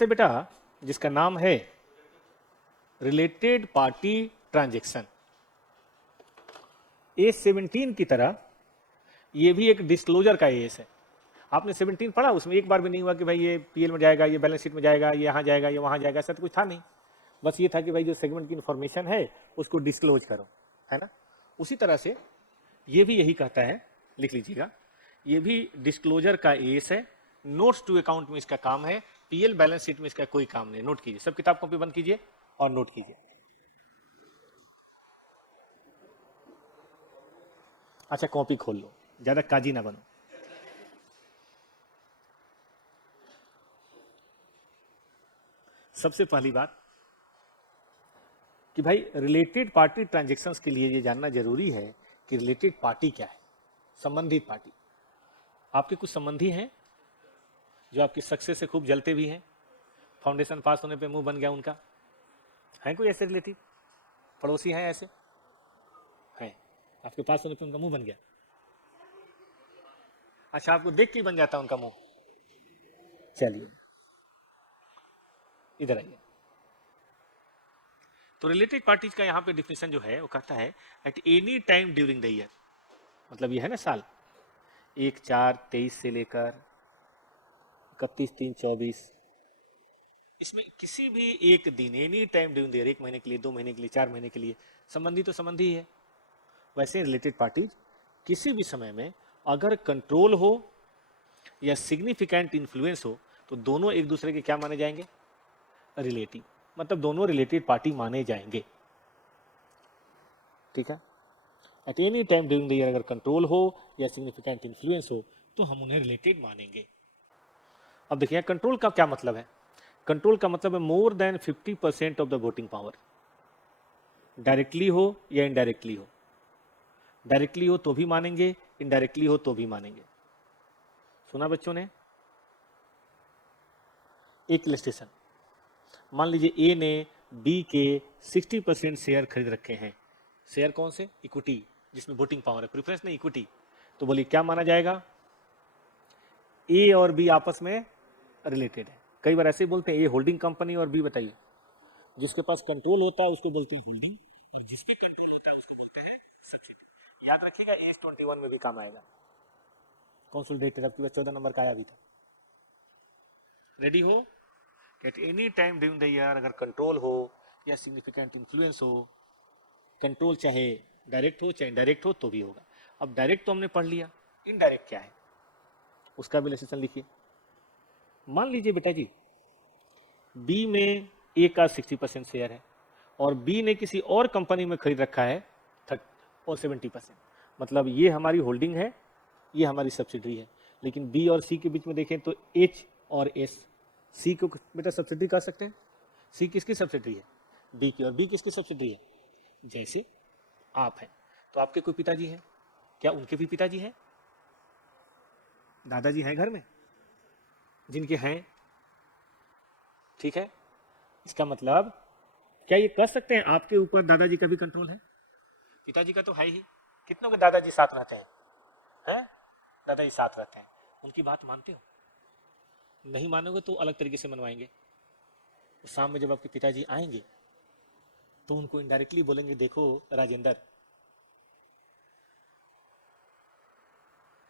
Case है बेटा जिसका नाम है रिलेटेड पार्टी ट्रांजैक्शन। A17 की तरह ये भी एक डिस्क्लोजर का एस है। आपने 17 पढ़ा, उसमें एक बार भी नहीं हुआ कि भाई ये पीएल में जाएगा, ये बैलेंस शीट में जाएगा, ये यहाँ जाएगा, ये वहाँ जाएगा, ऐसा तो कुछ था नहीं। बस ये था कि भाई जो सेगमेंट की इंफॉर्मेशन है उसको डिस्क्लोज करो, है ना। उसी तरह से ये भी यही कहता है, लिख लीजिएगा, ये भी डिस्क्लोजर का एस है। नोट्स टू अकाउंट में इसका काम है, पीएल बैलेंस शीट में इसका कोई काम नहीं। नोट कीजिए, सब किताब कॉपी बंद कीजिए और नोट कीजिए। अच्छा कॉपी खोल लो, ज्यादा काजी ना बनो। सबसे पहली बात कि भाई रिलेटेड पार्टी ट्रांजैक्शंस के लिए ये जानना जरूरी है कि रिलेटेड पार्टी क्या है। संबंधित पार्टी, आपके कुछ संबंधी हैं जो आपकी सक्सेस से खूब जलते भी हैं, फाउंडेशन पास होने पे मुंह बन गया उनका, है कोई ऐसे रिलेटिव? पड़ोसी हैं ऐसे? हैं, आपके पास होने पे उनका मुंह बन गया। अच्छा, आपको देख के ही बन जाता उनका मुंह। चलिए इधर आइए। तो रिलेटेड पार्टीज का यहाँ पे डिफिनेशन जो है वो कहता है at any time during the year, मतलब ये है ना साल 1/4/23 से लेकर 31/3/24, इसमें किसी भी एक दिन, any time during the year, 1 महीने के लिए, 2 महीने के लिए, 4 महीने के लिए, संबंधी तो संबंधी ही है। वैसे रिलेटेड पार्टीज किसी भी समय में अगर कंट्रोल हो या सिग्निफिकेंट इन्फ्लुएंस हो तो दोनों एक दूसरे के क्या माने जाएंगे? रिलेटिव, मतलब दोनों रिलेटेड पार्टी माने जाएंगे। ठीक है, at any time during the year अगर कंट्रोल हो या सिग्निफिकेंट इन्फ्लुएंस हो तो हम उन्हें रिलेटेड मानेंगे। अब देखिए कंट्रोल का क्या मतलब है। कंट्रोल का मतलब है more than 50% of the voting power, directly हो या इनडायरेक्टली हो। डायरेक्टली हो तो भी मानेंगे, इनडायरेक्टली हो तो भी मानेंगे। सुना बच्चों ने? एक इलस्ट्रेशन, मान लीजिए ए ने बी के 60% शेयर खरीद रखे हैं। शेयर कौन से? इक्विटी, जिसमें वोटिंग पावर है, प्रेफरेंस नहीं, इक्विटी। तो बोलिए क्या माना जाएगा? ए और बी आपस में रिलेटेड है। कई बार ऐसे ही बोलते हैं ए होल्डिंग कंपनी और बी, बताइए जिसके पास कंट्रोल होता है उसको बोलते हैं होल्डिंग और जिसपे कंट्रोल होता है उसको बोलते हैं सब्सिडी। याद रखिएगा AS21 में भी काम आएगा। कंसोलिडेटेड आपके पास 14 नंबर का आया भी था। रेडी हो? At any time during the year अगर कंट्रोल हो या सिग्निफिकेंट इन्फ्लुएंस हो, कंट्रोल चाहे डायरेक्ट हो चाहे इनडायरेक्ट हो तो भी होगा। अब डायरेक्ट तो हमने पढ़ लिया, इनडायरेक्ट क्या है उसका भी लेसन लिखिए। मान लीजिए बेटा जी बी में ए का 60% शेयर है और बी ने किसी और कंपनी में खरीद रखा है 30 और 70%, मतलब ये हमारी होल्डिंग है, ये हमारी सब्सिडरी है। लेकिन बी और सी के बीच में देखें तो एच और एस, सी को बेटा सब्सिडरी कह सकते हैं। सी किसकी सब्सिडरी है? बी की। और बी किसकी सब्सिडरी है? जैसे आप हैं तो आपके कोई पिताजी हैं, क्या उनके भी पिताजी हैं? दादाजी हैं घर में? जिनके हैं, ठीक है, इसका मतलब क्या ये कह सकते हैं आपके ऊपर दादाजी का भी कंट्रोल है? पिताजी का तो है ही। कितनों के दादाजी साथ रहते हैं? हैं? दादाजी साथ रहते हैं, उनकी बात मानते हो? नहीं मानोगे तो अलग तरीके से मनवाएंगे। तो शाम में जब आपके पिताजी आएंगे तो उनको इनडायरेक्टली बोलेंगे देखो राजेंद्र,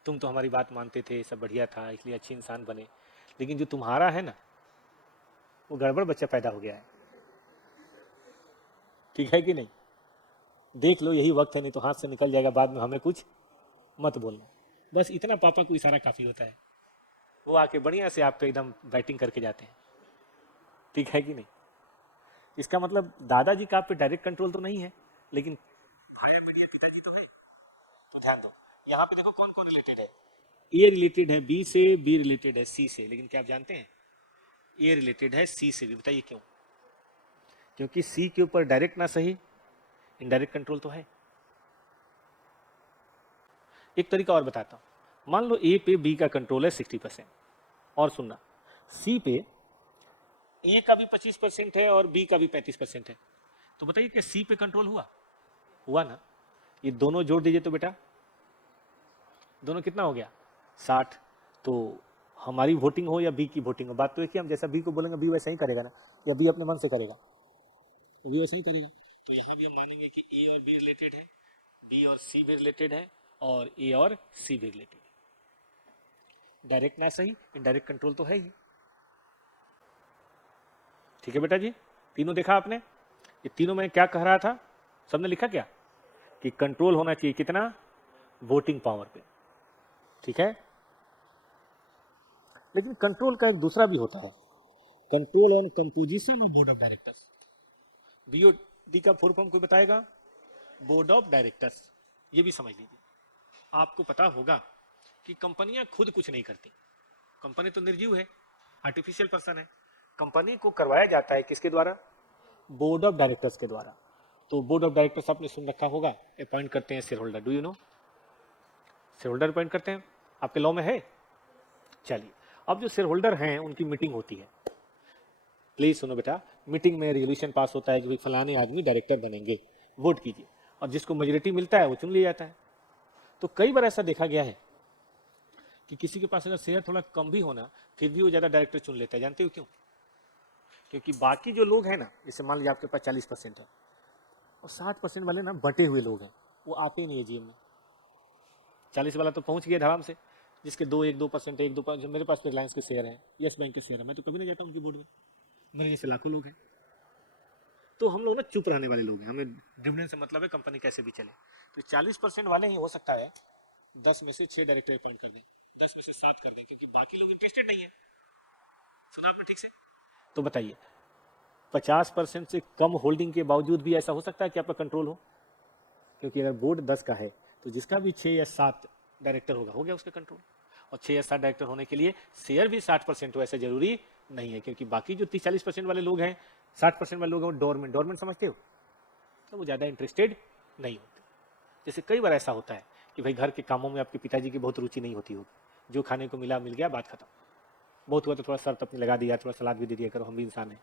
तुम तो हमारी बात मानते थे, सब बढ़िया था, इसलिए अच्छे इंसान बने, लेकिन जो तुम्हारा है ना वो गड़बड़ बच्चा पैदा हो गया है। ठीक है कि नहीं? देख लो यही वक्त है, नहीं तो हाथ से निकल जाएगा बाद में, हमें कुछ मत बोलना। बस इतना पापा को इशारा काफी होता है, वो आके बढ़िया से आप पे एकदम बैटिंग करके जाते हैं। ठीक है कि नहीं? इसका मतलब दादाजी का आप पे डायरेक्ट कंट्रोल तो नहीं है, लेकिन भाया बढ़िया पिताजी तो है। तो ध्यान दो, यहाँ पे देखो कौन कौन रिलेटेड है। ए रिलेटेड है बी से, बी रिलेटेड है सी से, लेकिन क्या आप जानते हैं ए रिलेटेड है सी से भी? बताइए क्यों? क्योंकि सी के ऊपर डायरेक्ट ना सही इनडायरेक्ट कंट्रोल तो है। एक तरीका और बताता हूं, मान लो ए पे बी का कंट्रोल है 60%, और सुनना सी पे ए का भी 25% है और बी का भी 35% है, तो बताइए क्या सी पे कंट्रोल हुआ? हुआ ना। ये दोनों जोड़ दीजिए तो बेटा दोनों कितना हो गया? 60। तो हमारी वोटिंग हो या बी की वोटिंग हो, बात तो है कि हम जैसा बी को बोलेंगे बी वैसा ही करेगा ना, या बी अपने मन से करेगा, वो भी वैसा ही करेगा। तो यहाँ भी हम मानेंगे कि ए और बी रिलेटेड है, बी और सी भी रिलेटेड है, और ए और सी भी रिलेटेड है। डायरेक्ट ना सही, इनडायरेक्ट कंट्रोल तो है ही। ठीक है बेटा जी, तीनों देखा आपने? ये तीनों में क्या कह रहा था, सबने लिखा क्या कि कंट्रोल होना चाहिए कितना, वोटिंग पावर पे। ठीक है, लेकिन कंट्रोल का एक दूसरा भी होता है, control on composition of board of directors. BOD का फुल फॉर्म कोई बताएगा? Board of directors. ये भी समझ लीजिए, आपको पता होगा कि कंपनियां खुद कुछ नहीं करती, कंपनी तो निर्जीव है, आर्टिफिशियल पर्सन है, कंपनी को करवाया जाता है किसके द्वारा? बोर्ड ऑफ डायरेक्टर्स के द्वारा। तो बोर्ड ऑफ डायरेक्टर्स आपने सुन रखा होगा, अपॉइंट करते हैं share holder. Do you know? Share holder appoint करते हैं, आपके लॉ में है। चलिए, अब जो शेयर होल्डर हैं उनकी मीटिंग होती है। प्लीज सुनो बेटा, मीटिंग में रेजोल्यूशन पास होता है कि भाई फलाने आदमी डायरेक्टर बनेंगे, वोट कीजिए, और जिसको मेजोरिटी मिलता है वो चुन लिया जाता है। तो कई बार ऐसा देखा गया है कि किसी के पास अगर शेयर थोड़ा कम भी होना, फिर भी वो ज्यादा डायरेक्टर चुन लेता है। जानते हो क्यों? क्योंकि बाकी जो लोग हैं ना, जैसे मान लीजिए आपके पास 40% है और 60% वाले ना बटे हुए लोग हैं, वो आते ही नहीं है जीएम में। 40 वाला तो पहुंच गया धड़ाम से, जिसके 1-2%, 1-2%, मेरे पास रिलायंस के शेयर हैं, यस बैंक के शेयर है, मैं तो कभी नहीं जाता उनकी बोर्ड में, मेरे जैसे लाखों लोग हैं। तो हम लोग ना चुप रहने वाले लोग हैं, हमें डिविडेंड से मतलब है कंपनी कैसे भी चले। तो 40% वाले ही हो सकता है 10 में से 6 डायरेक्टर अपॉइंट कर दें, 10 में से 7 कर दें, क्योंकि बाकी लोग इंटरेस्टेड नहीं है। सुना आपने ठीक से? तो बताइए, 50% से कम होल्डिंग के बावजूद भी ऐसा हो सकता है कि आपका कंट्रोल हो? क्योंकि अगर बोर्ड 10 का है तो जिसका भी 6 या 7 डायरेक्टर होगा, हो गया उसका कंट्रोल। और 6 या 7 डायरेक्टर होने के लिए शेयर भी 60% हो, ऐसा जरूरी नहीं है, क्योंकि बाकी जो 30-40% वाले लोग हैं, 60% वाले लोग हैं, डोरमेंट, डोरमेंट समझते हो, तो वो ज़्यादा इंटरेस्टेड नहीं होते। जैसे कई बार ऐसा होता है कि भाई घर के कामों में आपके पिताजी की बहुत रुचि नहीं होती होगी, जो खाने को मिला मिल गया, बात खत्म। बहुत हुआ तो थोड़ा शर्त अपनी लगा दिया, थोड़ा सलाद भी दे दिया करो, हम भी इंसान हैं।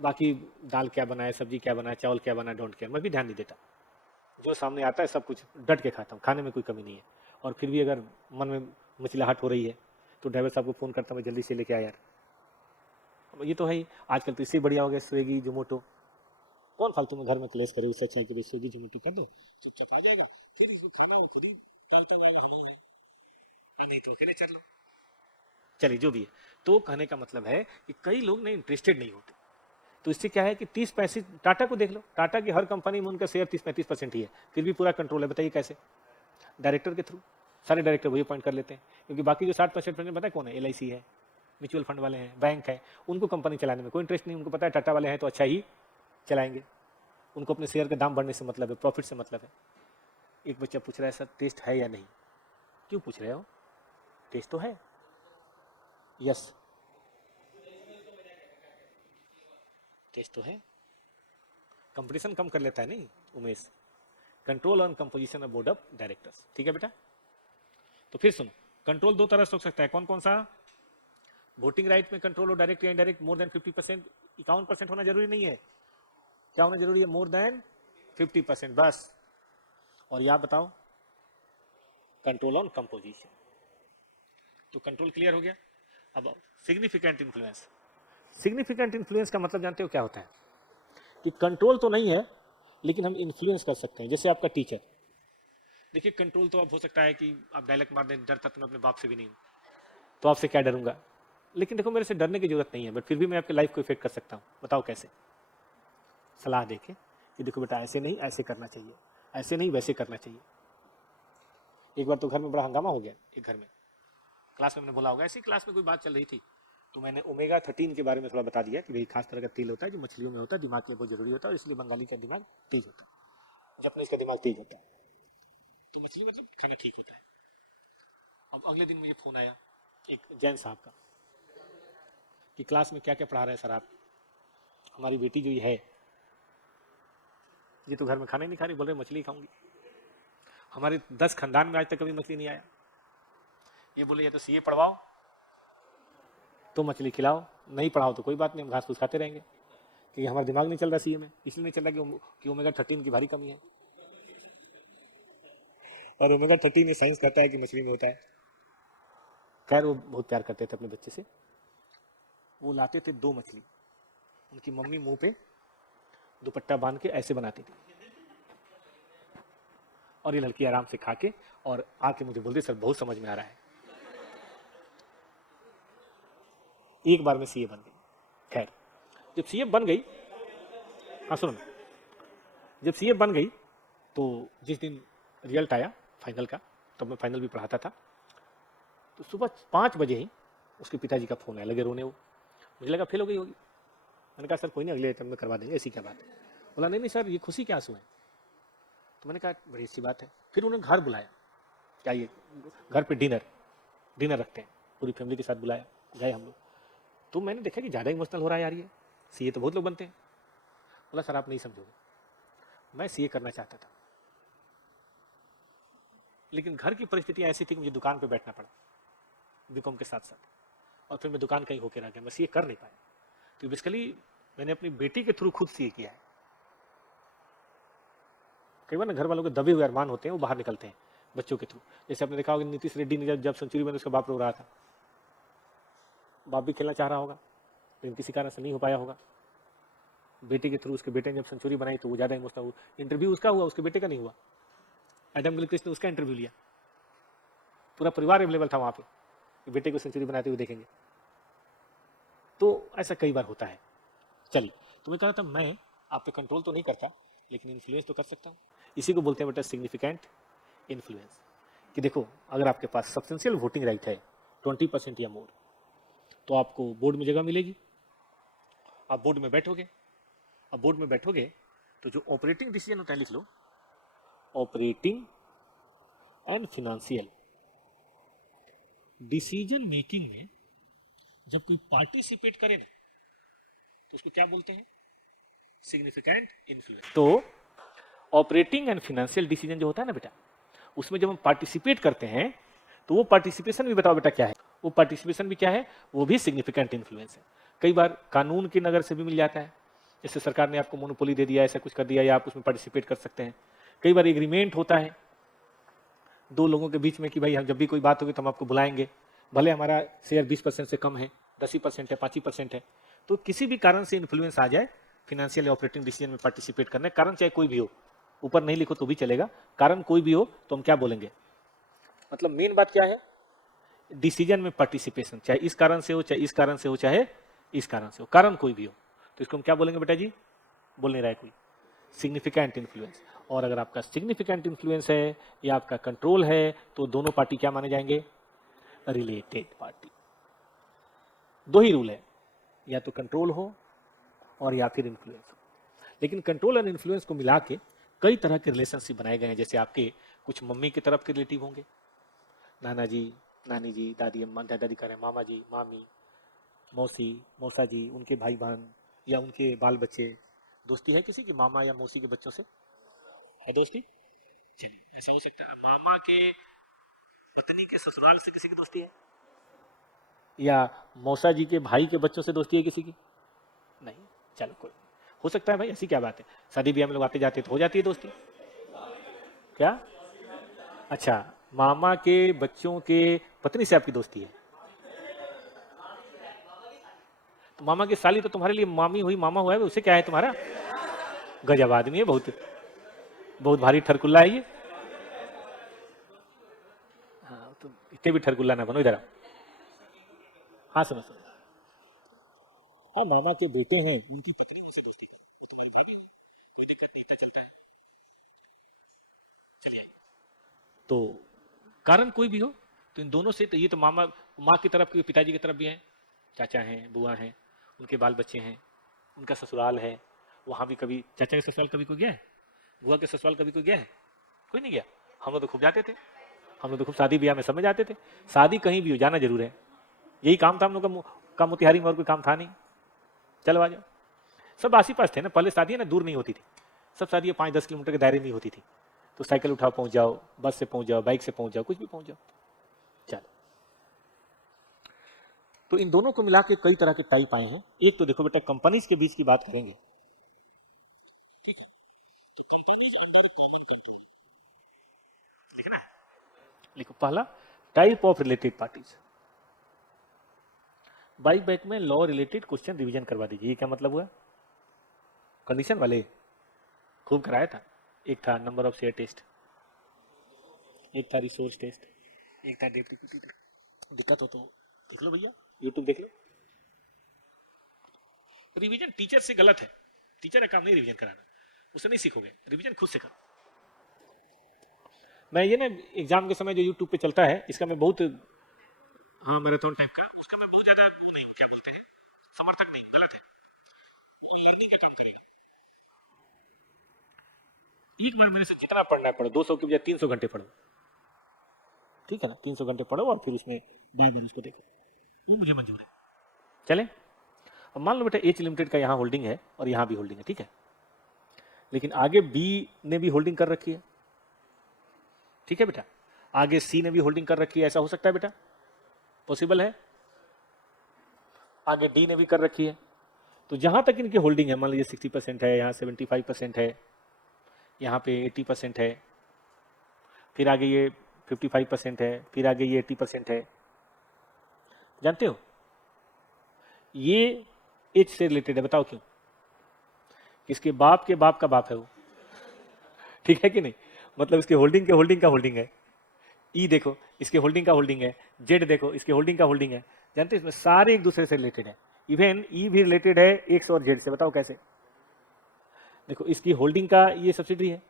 बाकी दाल क्या बनाए, सब्जी क्या बनाए, चावल क्या बनाए, डोंट केयर, मैं भी ध्यान नहीं देता। जो सामने आता है सब कुछ डट के खाता हूँ, खाने में कोई कमी नहीं है। और फिर भी अगर मन में मचलाहट हो रही है तो ड्राइवर साहब को फ़ोन करता हूँ, जल्दी से लेके आ यार। ये तो है ही, आजकल तो इससे बढ़िया हो गया स्विगी जोमेटो। कौन फालतू में घर में क्लेश करे, उससे अच्छा है कि भाई स्विगी जोमेटो कर दो, चुपचाप आ जाएगा, फिर इसको खाना वो खुद ही कॉल करवाएगा, हम लोग नहीं तो अकेले चल लो। चलिए जो भी है, तो कहने का मतलब है कि कई लोग नहीं इंटरेस्टेड नहीं होते। तो इससे क्या है कि 30-35, टाटा को देख लो, टाटा की हर कंपनी में उनका शेयर 30-35% ही है, फिर भी पूरा कंट्रोल है। बताइए कैसे? डायरेक्टर के थ्रू, सारे डायरेक्टर वही अपॉइंट कर लेते हैं, क्योंकि बाकी जो 60% पता है कौन है? LIC है, म्यूचुअल फंड वाले हैं, बैंक है, उनको कंपनी चलाने में कोई इंटरेस्ट नहीं। उनको पता है टाटा वाले हैं तो अच्छा ही चलाएंगे, उनको अपने शेयर का दाम बढ़ने से मतलब है, प्रॉफिट से मतलब है। एक बच्चा पूछ रहा है सर टेस्ट है या नहीं? क्यों पूछ रहे हो? टेस्ट तो है। यस, टेस्ट तो है, कंपटीशन कम कर लेता है नहीं Umesh. Control on composition of board of directors. ठीक है बेटा, तो फिर सुनो, कंट्रोल दो तरह से हो सकता है, कौन कौन सा? वोटिंग राइट में कंट्रोल हो, डायरेक्ट या इनडायरेक्ट, मोर देन 50%। 51% होना जरूरी नहीं है, क्या होना जरूरी है? मोर देन 50% बस। और या बताओ, कंट्रोल ऑन कंपोजिशन। तो कंट्रोल क्लियर हो गया। अब सिग्निफिकेंट इन्फ्लुएंस। सिग्निफिकेंट इन्फ्लुएंस का मतलब जानते हो क्या होता है? कि कंट्रोल तो नहीं है लेकिन हम इन्फ्लुएंस कर सकते हैं। जैसे आपका टीचर, देखिए कंट्रोल तो अब हो सकता है कि आप डायलॉग मार दें, डरता तो मैं अपने बाप से भी नहीं हूँ, तो आपसे क्या डरूंगा। लेकिन देखो मेरे से डरने की जरूरत नहीं है, बट फिर भी मैं आपकी लाइफ को इफेक्ट कर सकता हूँ। बताओ कैसे? सलाह देके कि देखो बेटा ऐसे नहीं, ऐसे करना चाहिए, ऐसे नहीं वैसे करना चाहिए। एक बार तो घर में बड़ा हंगामा हो गया। एक घर में क्लास में मैंने बोला होगा, ऐसी क्लास में कोई बात चल रही थी, तो मैंने ओमेगा 13 के बारे में थोड़ा बता दिया कि भाई खास तरह का तेल होता है जो मछलियों में होता है, दिमाग के लिए बहुत जरूरी होता है, और इसलिए बंगाली का दिमाग तेज होता है, जापानीज का दिमाग तेज होता है, तो मछली मतलब खाना ठीक होता है। अब अगले दिन मुझे फोन आया एक जैन साहब का कि क्लास में क्या क्या पढ़ा रहे हैं सर आप, हमारी बेटी जो ये है ये तो घर में खाना ही नहीं खा रही, बोल रहे मछली खाऊंगी। हमारे 10 खानदान में आज तक कभी मछली नहीं आया। ये बोले या तो सीए पढ़वाओ तो मछली खिलाओ, नहीं पढ़ाओ तो कोई बात नहीं, हम घास फूस खाते रहेंगे, क्योंकि हमारा दिमाग नहीं चल रहा सीए में। इसलिए नहीं चल रहा कि ओमेगा 13 की भारी कमी है, और ओमेगा 13 ये साइंस कहता है कि मछली में होता है। खैर वो बहुत प्यार करते थे अपने बच्चे से। वो लाते थे 2 मछली, उनकी मम्मी मुंह पे दुपट्टा बांध के ऐसे बनाती थी, और ये लड़की आराम से खा के और आके मुझे बोलती सर बहुत समझ में आ रहा है। एक बार में सीए बन गई। खैर जब सीए बन गई, हाँ सुनो, जब सीए बन गई तो जिस दिन रिजल्ट आया फाइनल का, तब मैं फाइनल भी पढ़ाता था, तो सुबह 5 बजे ही उसके पिताजी का फोन आया, लगे रोने वो। मुझे लगा फेल हो गई होगी। मैंने कहा सर कोई नहीं, अगले अटेम्प्ट में करवा देंगे, ऐसी क्या बात है। बोला नहीं नहीं सर ये खुशी के आंसू हैं। तो मैंने कहा बड़ी अच्छी बात है। फिर उन्होंने घर बुलाया, क्या ये घर पे डिनर रखते हैं, पूरी फैमिली के साथ बुलाया, गए हम लोग। तो मैंने देखा कि ज़्यादा इमोशनल हो रहा है यार, ये सीए तो बहुत लोग बनते हैं। बोला सर आप नहीं समझोगे, मैं सीए करना चाहता था, लेकिन घर की परिस्थितियाँ ऐसी थी कि मुझे दुकान पे बैठना पड़ा बीकॉम के साथ साथ, और फिर मैं दुकान कहीं होकर रह गया, मैं सीए कर नहीं पाया। तो बेसिकली मैंने अपनी बेटी के थ्रू खुद सीए किया है। कई बार ना घर वालों के दबे हुए अरमान होते हैं, वो बाहर निकलते हैं बच्चों के थ्रू। जैसे आपने देखा होगा नीतीश रेड्डी ने जब सेंचुरी बनी, उसका बाप रो रहा था, बाप भी खेलना चाह रहा होगा लेकिन किसी कारण से नहीं हो पाया होगा। बेटे के थ्रू उसके बेटे ने जब सेंचुरी बनाई तो वो ज़्यादा इमोशनल हुआ। इंटरव्यू उसका हुआ, उसके बेटे का नहीं हुआ। एडम गिलक्रिस्ट ने उसका इंटरव्यू लिया, पूरा परिवार अवेलेबल था वहाँ पे, बेटे को सेंचुरी बनाते हुए देखेंगे। तो ऐसा कई बार होता है। चलिए, तो मैं कह रहा था मैं आप पे कंट्रोल तो नहीं करता, लेकिन इन्फ्लुएंस तो कर सकता हूँ। इसी को बोलते हैं बेटा सिग्निफिकेंट इन्फ्लुएंस। कि देखो अगर आपके पास सब्सटेंशियल वोटिंग राइट है 20% या मोर, तो आपको बोर्ड में जगह मिलेगी, आप बोर्ड में बैठोगे। अब बोर्ड में बैठोगे तो जो ऑपरेटिंग डिसीजन होता है, लिख लो, operating and financial decision making में जब कोई पार्टिसिपेट करे ना, तो उसको क्या बोलते हैं, सिग्निफिकेंट इन्फ्लुएंस। तो ऑपरेटिंग एंड फिनेंशियल डिसीजन जो होता है ना बेटा, उसमें जब हम पार्टिसिपेट करते हैं तो वो पार्टिसिपेशन भी बताओ बेटा क्या है, वो पार्टिसिपेशन भी क्या है, वो भी सिग्निफिकेंट इन्फ्लुएंस है। कई बार कानून की नज़र से भी मिल जाता है, जैसे सरकार ने आपको मोनोपोली दे दिया, ऐसा कुछ कर दिया, या आप उसमें पार्टिसिपेट कर सकते हैं। कई बार एग्रीमेंट होता है 2 लोगों के बीच में कि भाई हम जब भी कोई बात होगी तो हम आपको बुलाएंगे, भले हमारा शेयर 20% से कम है, 10% है, 5% है। तो किसी भी कारण से इन्फ्लुएंस आ जाए फिनेंशियल ऑपरेटिंग डिसीजन में पार्टिसिपेट करने, कारण चाहे कोई भी हो, ऊपर नहीं लिखो तो भी चलेगा, कारण कोई भी हो तो हम क्या बोलेंगे, मतलब मेन बात क्या है, डिसीजन में पार्टिसिपेशन, चाहे इस कारण से हो, चाहे इस कारण से हो, चाहे इस कारण से हो, कारण कोई भी हो, तो इसको हम क्या बोलेंगे बेटा जी, बोल नहीं रहा है कोई, सिग्निफिकेंट इन्फ्लुएंस। और अगर आपका सिग्निफिकेंट इन्फ्लुएंस है या आपका कंट्रोल है, तो दोनों पार्टी क्या माने जाएंगे, रिलेटेड पार्टी। 2 ही रूल है, या तो कंट्रोल हो और या फिर इन्फ्लुएंस हो। लेकिन कंट्रोल और इन्फ्लुएंस को मिला के कई तरह के रिलेशनशिप बनाए गए हैं। जैसे आपके कुछ मम्मी की तरफ के रिलेटिव होंगे, नाना जी, नानी जी, दादी अम्मा, दादाजी करें, मामा जी, मामी, मौसी, मौसा जी, उनके भाई बहन या उनके बाल बच्चे। दोस्ती है किसी की मामा या मौसी के बच्चों से, है दोस्ती? चलिए, ऐसा हो सकता है मामा के पत्नी के ससुराल से किसी की दोस्ती है, या मौसा जी के भाई के बच्चों से दोस्ती है किसी की, नहीं। चलो कोई हो सकता है भाई, ऐसी क्या बात है, शादी ब्याह में लोग आते जाते तो हो जाती है दोस्ती, क्या? अच्छा, मामा के बच्चों के पत्नी से आपकी दोस्ती है, तो मामा की साली तो तुम्हारे लिए मामी हुई, मामा हुआ है, उससे क्या है तुम्हारा? गजब आदमी है, बहुत बहुत भारी ठरकुल्ला है ये। हाँ, तो इतने भी ठरकुल्ला ना बनो, इधर आओ। हाँ सुनो सुनो, हाँ मामा के बेटे हैं, उनकी पत्नी उनसे दोस्ती करो, वो तुम्हारे भाई हो, कोई दिक्कत नहीं, इतना चलता है। चलिए, तो कारण कोई भी हो, तो इन दोनों से, तो ये तो मामा, माँ की तरफ के पिताजी की तरफ भी हैं, चाचा हैं, बुआ हैं, उनके बाल बच्चे हैं, उनका ससुराल है, वहाँ भी कभी चाचा के ससुराल कभी कोई गया है, बुआ के ससुराल कभी कोई गया है, कोई नहीं गया। हम लोग तो खूब जाते थे, हम लोग तो खूब शादी ब्याह में सब में जाते थे, शादी कहीं भी हो जाना जरूर है, यही काम था हम लोग का मोतिहारी में, और कोई काम था नहीं, चलो आ जाओ। सब आस ही पास थे ना, पहले शादियाँ ना दूर नहीं होती थी, सब शादियाँ 5-10 किलोमीटर के दायरे में ही होती थी, तो साइकिल उठाओ पहुंच जाओ, बस से पहुंच जाओ, बाइक से पहुंच जाओ, कुछ भी पहुंच जाओ। चलो, तो इन दोनों को मिला के कई तरह के टाइप आए हैं। एक तो देखो बेटा कंपनीज के बीच की बात करेंगे, ठीक है, तो कंपनीज अंडर कॉमन कंट्रोल लिखना है, लिखो पहला type of related parties, by back में लॉ रिलेटेड क्वेश्चन रिवीजन करवा दीजिए। ये क्या मतलब हुआ? कंडीशन वाले खूब कराया था। एक था नंबर ऑफ शेयर टेस्ट, एक था रिसोर्स टेस्ट, एक था डेप्थ इक्विटी टेस्ट। दिक्कत हो तो देख लो भैया, यूट्यूब देख लो। रिवीजन टीचर से गलत है, टीचर का काम नहीं रिवीजन कराना, उसे नहीं सीखोगे, रिवीजन खुद से करो। मैं ये ना एग्जाम के समय जो यूट्यूब पे चलता है, इसका मैं बहुत, हाँ मैराथन टाइप का, उसका मैं बहुत ज्यादा वो नहीं, क्या बोलते हैं, समर्थक नहीं, गलत है। वो लर्निंग का काम करेगा। एक बार मेरे से जितना पढ़ना पड़ो, 200 की बजाय 300 घंटे पढ़ो, ठीक है ना, 300 घंटे पढ़ो और फिर उसमें बार बार उसको देखो, वो मुझे मंजूर है। चले, अब मान लो बेटा एच लिमिटेड का यहाँ होल्डिंग है और यहाँ भी होल्डिंग है, ठीक है, लेकिन आगे बी ने भी होल्डिंग कर रखी है, ठीक है बेटा, आगे सी ने भी होल्डिंग कर रखी है, ऐसा हो सकता है बेटा? पॉसिबल है। आगे डी ने भी कर रखी है, तो जहां तक इनकी होल्डिंग है, मान लीजिए 60% है, यहाँ 75% है, यहाँ पे 80% है, फिर आगे ये 55% है, फिर आगे ये 80% है, जानते हो ये एच से रिलेटेड है। बताओ क्यों? इसके बाप के बाप का बाप है वो, ठीक है कि नहीं? मतलब इसके होल्डिंग के होल्डिंग का होल्डिंग है। ई देखो इसके होल्डिंग का होल्डिंग है, जेड देखो इसके होल्डिंग का होल्डिंग है। जानते हैं इसमें सारे एक दूसरे से रिलेटेड है, इवन ई भी रिलेटेड है एक्स और जेड से। बताओ कैसे? देखो इसकी होल्डिंग का ये सब्सिडरी है,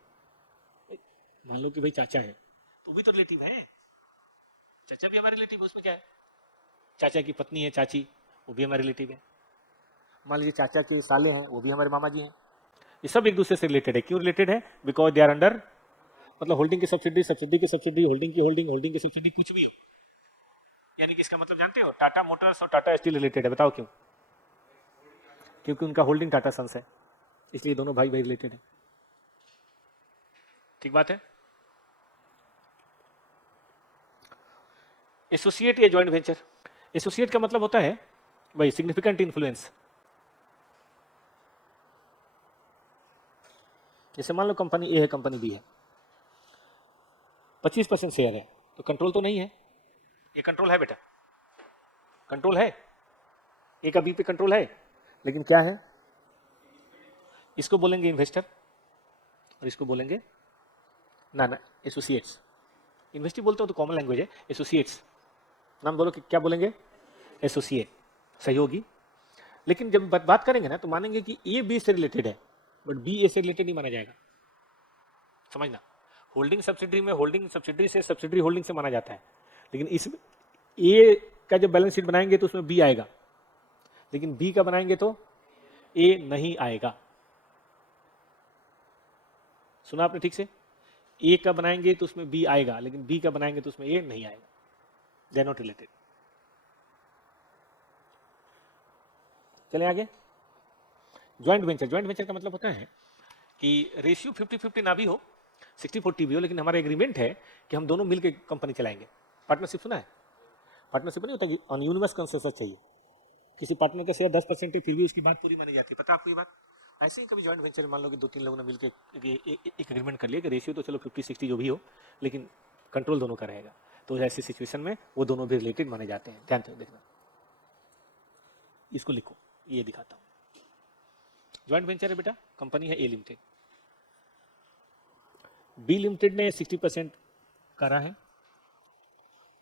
मान लो कि भाई चाचा है, तो भी तो रिलेटिव है, चाचा भी हमारे रिलेटिव है, उसमें क्या है? चाचा की पत्नी है चाची, वो भी हमारे रिलेटिव है। मान लीजिए चाचा के साले हैं, वो भी हमारे मामा जी हैं। ये सब एक दूसरे से रिलेटेड है। क्यों रिलेटेड है? बिकॉज दे आर अंडर, मतलब होल्डिंग की सब्सिडी, सब्सिडी की सब्सिडी, होल्डिंग की होल्डिंग, होल्डिंग की सब्सिडी, कुछ भी हो, यानी कि इसका मतलब जानते हो टाटा मोटर्स और टाटा स्टील रिलेटेड है। बताओ क्यों? क्योंकि उनका होल्डिंग टाटा सन्स है, इसलिए दोनों भाई भाई रिलेटेड है। ठीक बात है। एसोसिएट या ज्वाइंट वेंचर, एसोसिएट का मतलब होता है भाई सिग्निफिकेंट इन्फ्लुएंस। जैसे मान लो कंपनी ए है, कंपनी बी है, 25% शेयर है, तो कंट्रोल तो नहीं है, ये कंट्रोल है बेटा, कंट्रोल है, ए का बी पे कंट्रोल है, लेकिन क्या है? इसको बोलेंगे इन्वेस्टर और इसको बोलेंगे ना एसोसिएट्स। इन्वेस्टिव बोलते हो तो कॉमन लैंग्वेज है, एसोसिएट्स नाम बोलो कि क्या बोलेंगे? एसोसिएट, सहयोगी। लेकिन जब बात करेंगे ना तो मानेंगे कि ए बी से रिलेटेड है, बट बी ए से रिलेटेड नहीं माना जाएगा। समझना, होल्डिंग सब्सिडरी में होल्डिंग सब्सिडरी से सब्सिडरी होल्डिंग से माना जाता है, लेकिन इसमें ए का जब बैलेंस शीट बनाएंगे तो उसमें बी आएगा, लेकिन बी का बनाएंगे तो ए नहीं आएगा। सुना आपने ठीक से? ए का बनाएंगे तो उसमें बी आएगा, लेकिन बी का बनाएंगे तो उसमें ए नहीं आएगा। They are not related. चले आगे। ज्वाइंट वेंचर, ज्वाइंट वेंचर का मतलब होता है कि रेशियो 50-50 ना भी हो, 60-40 भी हो, लेकिन हमारा एग्रीमेंट है कि हम दोनों मिलकर कंपनी चलाएंगे। पार्टनरशिप सुना है? पार्टनरशिप नहीं होता कि अनयूनिमस कंसेंसस चाहिए, किसी पार्टनर का शेयर 10% फिर भी उसकी बात पूरी मानी जाती है। पता आपको ये बात? ऐसे ही कभी ज्वाइंट वेंचर मान लो कि 2-3 लोगों ने मिलकर एक एग्रीमेंट कर लिया कि रेशियो तो चलो 50-60 जो भी हो, लेकिन कंट्रोल दोनों का रहेगा, तो ऐसी सिचुएशन में वो दोनों भी रिलेटेड माने जाते हैं। ध्यान से देखना, इसको लिखो, ये दिखाता हूं। ज्वाइंट वेंचर है बेटा, कंपनी है ए लिमिटेड, बी लिमिटेड ने 60% करा है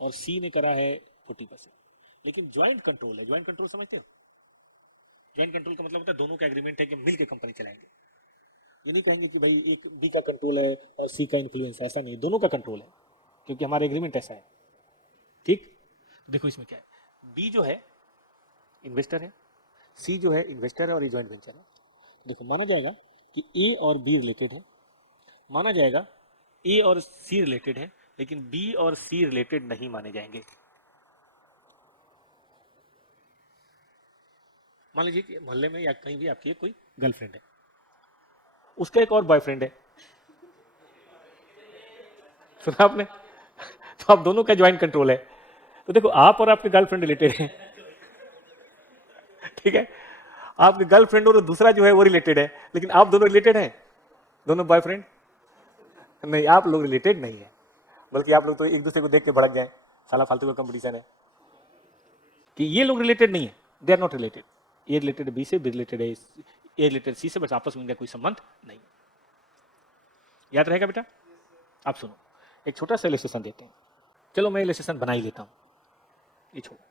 और सी ने करा है 40%, लेकिन ज्वाइंट कंट्रोल है। ज्वाइंट कंट्रोल समझते हो? ज्वाइंट कंट्रोल का मतलब होता है दोनों का एग्रीमेंट है कि मिलकर कंपनी चलाएंगे। ये नहीं कहेंगे कि भाई एक बी का कंट्रोल है और सी का इन्फ्लुएंस, ऐसा नहीं, दोनों का कंट्रोल है, क्योंकि हमारा एग्रीमेंट ऐसा है। ठीक, देखो इसमें क्या है, बी जो है इन्वेस्टर है, सी जो है इन्वेस्टर है और ये ज्वाइंट वेंचर है। देखो माना जाएगा कि ए और बी रिलेटेड है, माना जाएगा ए और सी रिलेटेड है, लेकिन बी और सी रिलेटेड नहीं माने जाएंगे। मान लीजिए कि मोहल्ले में या कहीं भी आपकी कोई गर्लफ्रेंड है, उसका एक और बॉयफ्रेंड है, सुना आपने? तो आप दोनों का ज्वाइंट कंट्रोल है। तो देखो आप और आपके गर्लफ्रेंड रिलेटेड है, ठीक है, आपके गर्लफ्रेंड और दूसरा जो है वो रिलेटेड है, लेकिन आप दोनों रिलेटेड हैं, दोनों बॉयफ्रेंड नहीं, आप लोग रिलेटेड नहीं है, बल्कि आप लोग तो एक दूसरे को देख के भड़क जाए, साला फालतू का कंपटीशन है। कि ये लोग रिलेटेड नहीं है, they are not related. A related B से, B related A related C से, बस आपस में इनका कोई संबंध नहीं। याद रहेगा बेटा? आप सुनो, एक छोटा सा इलस्ट्रेशन देते हैं। चलो मैं इलस्ट्रेशन बना ही लेता हूं, ये छोड़ो।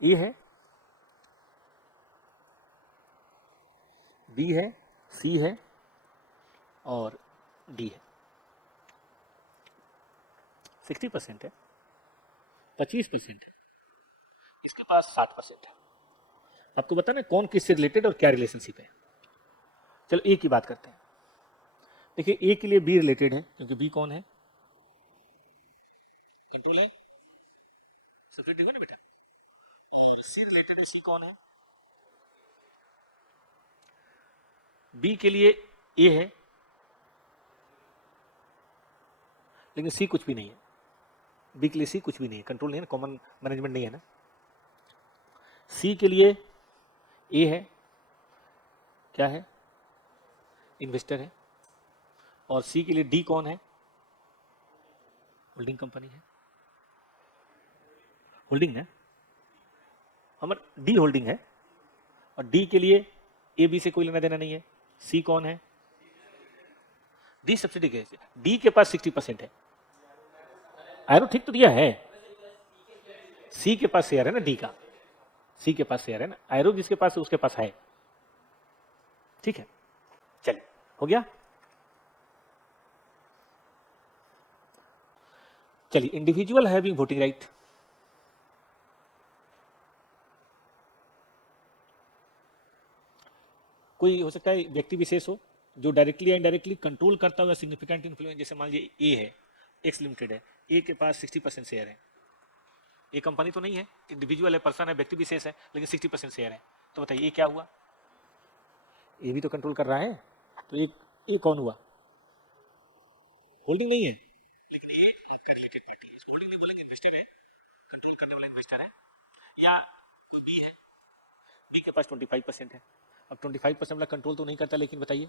ए है, बी है, सी है और डी है। 60% है, 25% है, इसके पास 60% है। आपको बताना कौन किससे रिलेटेड और क्या रिलेशनशिप है। चलो ए की बात करते हैं। देखिए ए के लिए बी रिलेटेड है, क्योंकि बी कौन है? कंट्रोल है, सब्सिट्यूट है ना बेटा। और सी रिलेटेड है, सी कौन है? बी के लिए ए है, लेकिन सी कुछ भी नहीं है। बी के लिए सी कुछ भी नहीं है, कंट्रोल नहीं है ना, कॉमन मैनेजमेंट नहीं है ना। सी के लिए ए है, क्या है? इन्वेस्टर है। और सी के लिए डी कौन है? होल्डिंग कंपनी है। होल्डिंग है, हमारा डी होल्डिंग है। और डी के लिए ए बी से कोई लेना देना नहीं है। सी कौन है? डी सब्सिडी के, डी के पास 60% है। आयरो ठीक तो दिया है, सी के पास शेयर है ना, डी का, सी के पास शेयर है ना, आयरो जिसके पास है उसके पास है। ठीक है, चलिए हो गया। चलिए, इंडिविजुअल हैविंग वोटिंग राइट। कोई हो सकता है व्यक्ति विशेष हो जो डायरेक्टली या इनडायरेक्टली कंट्रोल करता हुआ सिग्निफिकेंट इन्फ्लुएंस, जैसे मान लीजिए ए है, एक्स लिमिटेड है, ए के पास 60% शेयर है। ये कंपनी तो नहीं है, इंडिविजुअल है, पर्सन है, व्यक्ति विशेष है, लेकिन 60% शेयर है। तो बताइए ये क्या हुआ? ये भी तो कंट्रोल कर रहा है। तो ये कौन हुआ? होल्डिंग नहीं है, लेकिन ये आपका रिलेटेड पार्टी है। इसको होल्डिंग नहीं बोलेंगे, इन्वेस्टर है, कंट्रोल करने वाला इन्वेस्टर है। या तो बी है, बी के पास 25% है। अब 25% वाला कंट्रोल तो नहीं करता, लेकिन बताइए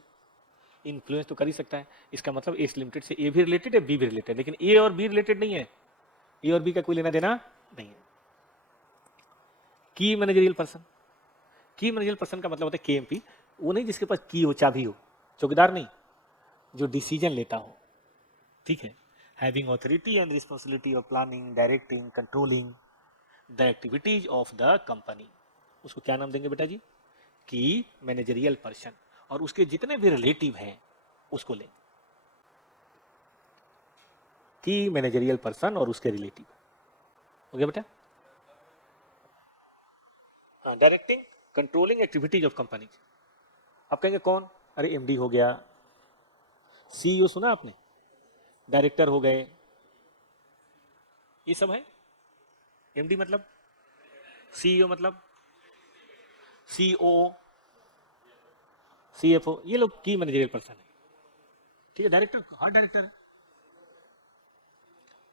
इन्फ्लुएंस तो कर ही सकता है। इसका मतलब एक्स लिमिटेड से ए भी रिलेटेड है, बी भी रिलेटेड, लेकिन ए और बी रिलेटेड नहीं है। ए और बी का कोई लेना देना नहीं है। की मैनेजरियल पर्सन, की मैनेजरियल पर्सन का मतलब होता है केएमपी, वो नहीं जिसके पास की हो, चाबी हो, चौकीदार नहीं, जो डिसीजन लेता हो। ठीक है, having authority and responsibility of planning, directing, controlling the activities of the company. उसको क्या नाम देंगे बेटा जी? की मैनेजरियल पर्सन। और उसके जितने भी रिलेटिव हैं उसको लेंगे, की मैनेजरियल पर्सन और उसके रिलेटिव। हो गया बेटा? हाँ, directing controlling activities of company. आप कहेंगे कौन? अरे एमडी हो गया, सीईओ सुना आपने, डायरेक्टर हो गए, ये सब है। एमडी मतलब, सीईओ मतलब, सीओ, सीएफओ, ये लोग की मैनेजरियल पर्सन है। ठीक है, डायरेक्टर हर डायरेक्टर है।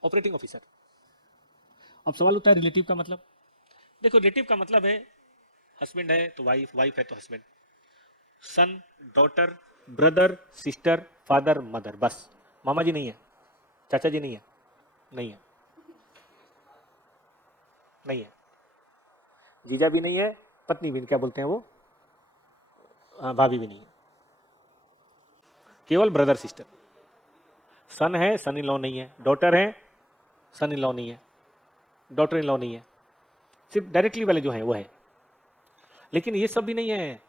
Operating officer. अब सवाल उठता है रिलेटिव का मतलब। देखो, रिलेटिव का मतलब है हस्बैंड है तो वाइफ, वाइफ है तो husband, son, daughter, brother, sister, father, mother, बस। मामा जी नहीं है, चाचा जी नहीं है, नहीं है, नहीं है, जीजा भी नहीं है, पत्नी भी, क्या बोलते हैं वो, भाभी भी नहीं है, केवल ब्रदर सिस्टर। सन है, सन इन लॉ नहीं है, डॉटर है, सन इन लॉ नहीं है, डॉटर इन लॉ नहीं है, सिर्फ डायरेक्टली वाले जो हैं वो है। लेकिन ये सब भी नहीं है,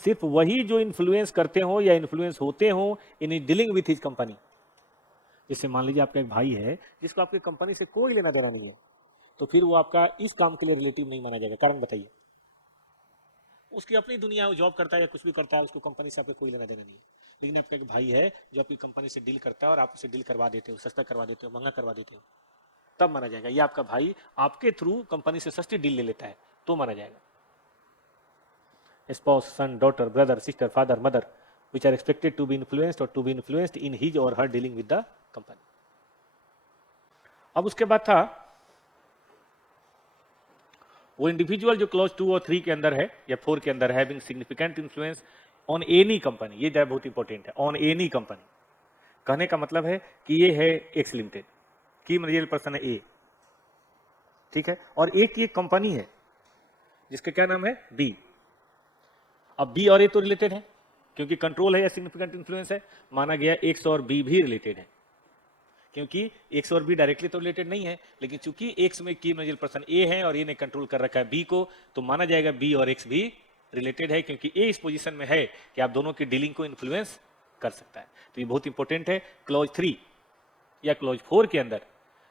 सिर्फ वही जो इन्फ्लुएंस करते हो या इन्फ्लुएंस होते हो in dealing with his company. जैसे मान लीजिए आपका एक भाई है जिसको आपकी कंपनी से कोई लेना देना नहीं है, तो फिर वो आपका इस काम के लिए रिलेटिव नहीं माना जाएगा। कारण बताइए? उसकी अपनी दुनिया में जॉब करता है या कुछ भी करता है, उसको कंपनी से आपका कोई लेना देना नहीं है। लेकिन आपका एक भाई है जो आपकी कंपनी से डील करता है और आप उसे डील करवा देते हो, सस्ता करवा देते हो, महंगा करवा देते हो, तब माना जाएगा। ये आपका भाई आपके थ्रू कंपनी से सस्ती डील ले लेता है, तो माना जाएगा। spouse, son, daughter, brother, sister, father, mother, which are expected to be influenced or to be influenced in his or her dealing with the company. अब उसके बाद था वो इंडिविजुअल जो क्लॉज 2 और 3 के अंदर है या 4 के अंदर है, having significant influence on any company. ये जो बहुत इंपॉर्टेंट है, ऑन एनी कंपनी। कहने का मतलब है कि ये है एक्स लिमिटेड, की मैनेजरियल पर्सन है ए, ठीक है, और ए की एक कंपनी है जिसका क्या नाम है, बी। अब बी और ए तो रिलेटेड है क्योंकि कंट्रोल है या सिग्निफिकेंट इन्फ्लुएंस है, माना गया एक्स और बी भी रिलेटेड है, क्योंकि एक्स और बी डायरेक्टली तो रिलेटेड नहीं है, लेकिन चूंकि एक्स में की मैनेजर पर्सन ए है और ए ने कंट्रोल कर रखा है बी को, तो माना जाएगा बी और एक्स भी रिलेटेड है, क्योंकि ए इस पोजीशन में है कि आप दोनों की डीलिंग को इन्फ्लुएंस कर सकता है। तो ये बहुत इंपॉर्टेंट है। क्लॉज 3 या क्लॉज 4 के अंदर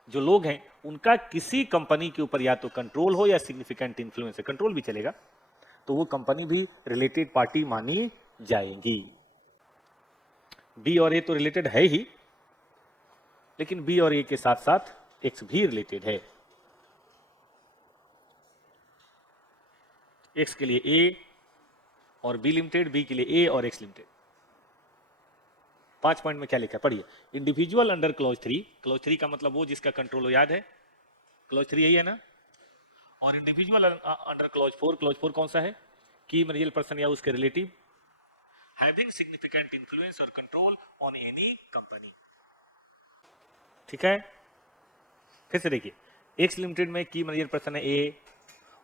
जो लोग हैं उनका किसी कंपनी के ऊपर या तो कंट्रोल हो या सिग्निफिकेंट इन्फ्लुएंस है, कंट्रोल भी चलेगा, तो वो कंपनी भी रिलेटेड पार्टी मानी जाएगी। बी और ए तो रिलेटेड है ही, लेकिन बी और ए के साथ साथ एक्स भी रिलेटेड है। एक्स के लिए ए और बी लिमिटेड, बी के लिए ए और एक्स लिमिटेड। 5 पॉइंट में क्या लिखा है पढ़िए। इंडिविजुअल अंडर क्लॉज 3, क्लॉज 3 का मतलब वो जिसका कंट्रोल हो, याद है क्लॉज 3 यही है ना। और इंडिविजुअल अंडर क्लॉज 4, क्लॉज 4 कौन सा है, की मैनेजर पर्सन या उसके रिलेटिव हैविंग सिग्निफिकेंट इन्फ्लुएंस और कंट्रोल ऑन एनी कंपनी। ठीक है, फिर से देखिए, एक्स लिमिटेड में की मैनेजर पर्सन है ए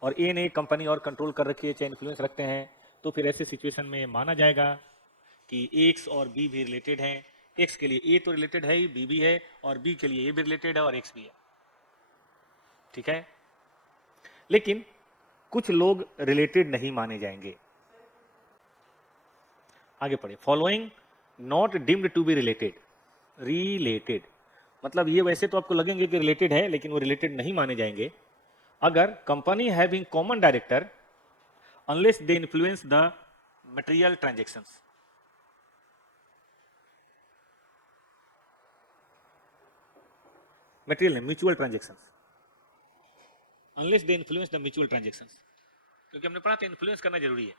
और ए ने कंपनी और कंट्रोल कर रखी है, चाहे इन्फ्लुएंस रखते हैं, तो फिर ऐसे सिचुएशन में माना जाएगा कि एक्स और बी भी रिलेटेड हैं। एक्स के लिए ए तो रिलेटेड है ही, बी भी है, और बी के लिए ए भी रिलेटेड है और एक्स भी है। ठीक है, लेकिन कुछ लोग रिलेटेड नहीं माने जाएंगे। आगे पढ़े, following not deemed to be related. Related मतलब ये वैसे तो आपको लगेंगे कि रिलेटेड है, लेकिन वो रिलेटेड नहीं माने जाएंगे अगर company having common director unless they influence the material transactions. Material नहीं, mutual transactions, unless they influence the mutual transactions, क्योंकि हमने पढ़ा था इन्फ्लुएंस करना जरूरी है।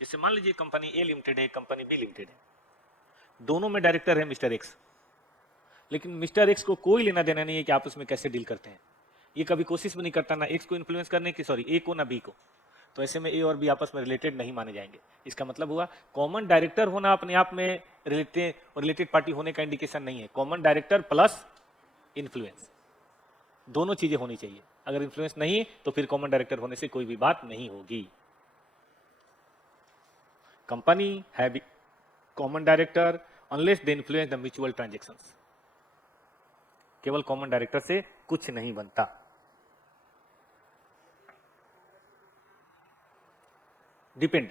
जैसे मान लीजिए कंपनी ए लिमिटेड है, कंपनी बी लिमिटेड है, दोनों में डायरेक्टर है मिस्टर एक्स, लेकिन मिस्टर एक्स को कोई लेना देना नहीं है कि आपस में कैसे डील करते हैं। ये कभी कोशिश भी नहीं करता ना एक्स को इन्फ्लुएंस करने की, सॉरी ए को ना बी को। तो ऐसे में ए और बी आपस में रिलेटेड नहीं माने जाएंगे। इसका मतलब हुआ कॉमन डायरेक्टर होना अपने आप में रिलेटेड पार्टी होने का इंडिकेशन नहीं है। कॉमन डायरेक्टर प्लस इन्फ्लुएंस, दोनों चीजें होनी चाहिए। अगर इन्फ्लुएंस नहीं तो फिर कॉमन डायरेक्टर होने से कोई भी बात नहीं होगी। कंपनी है common director unless they influence the mutual transactions. केवल कॉमन डायरेक्टर से कुछ नहीं बनता। डिपेंड,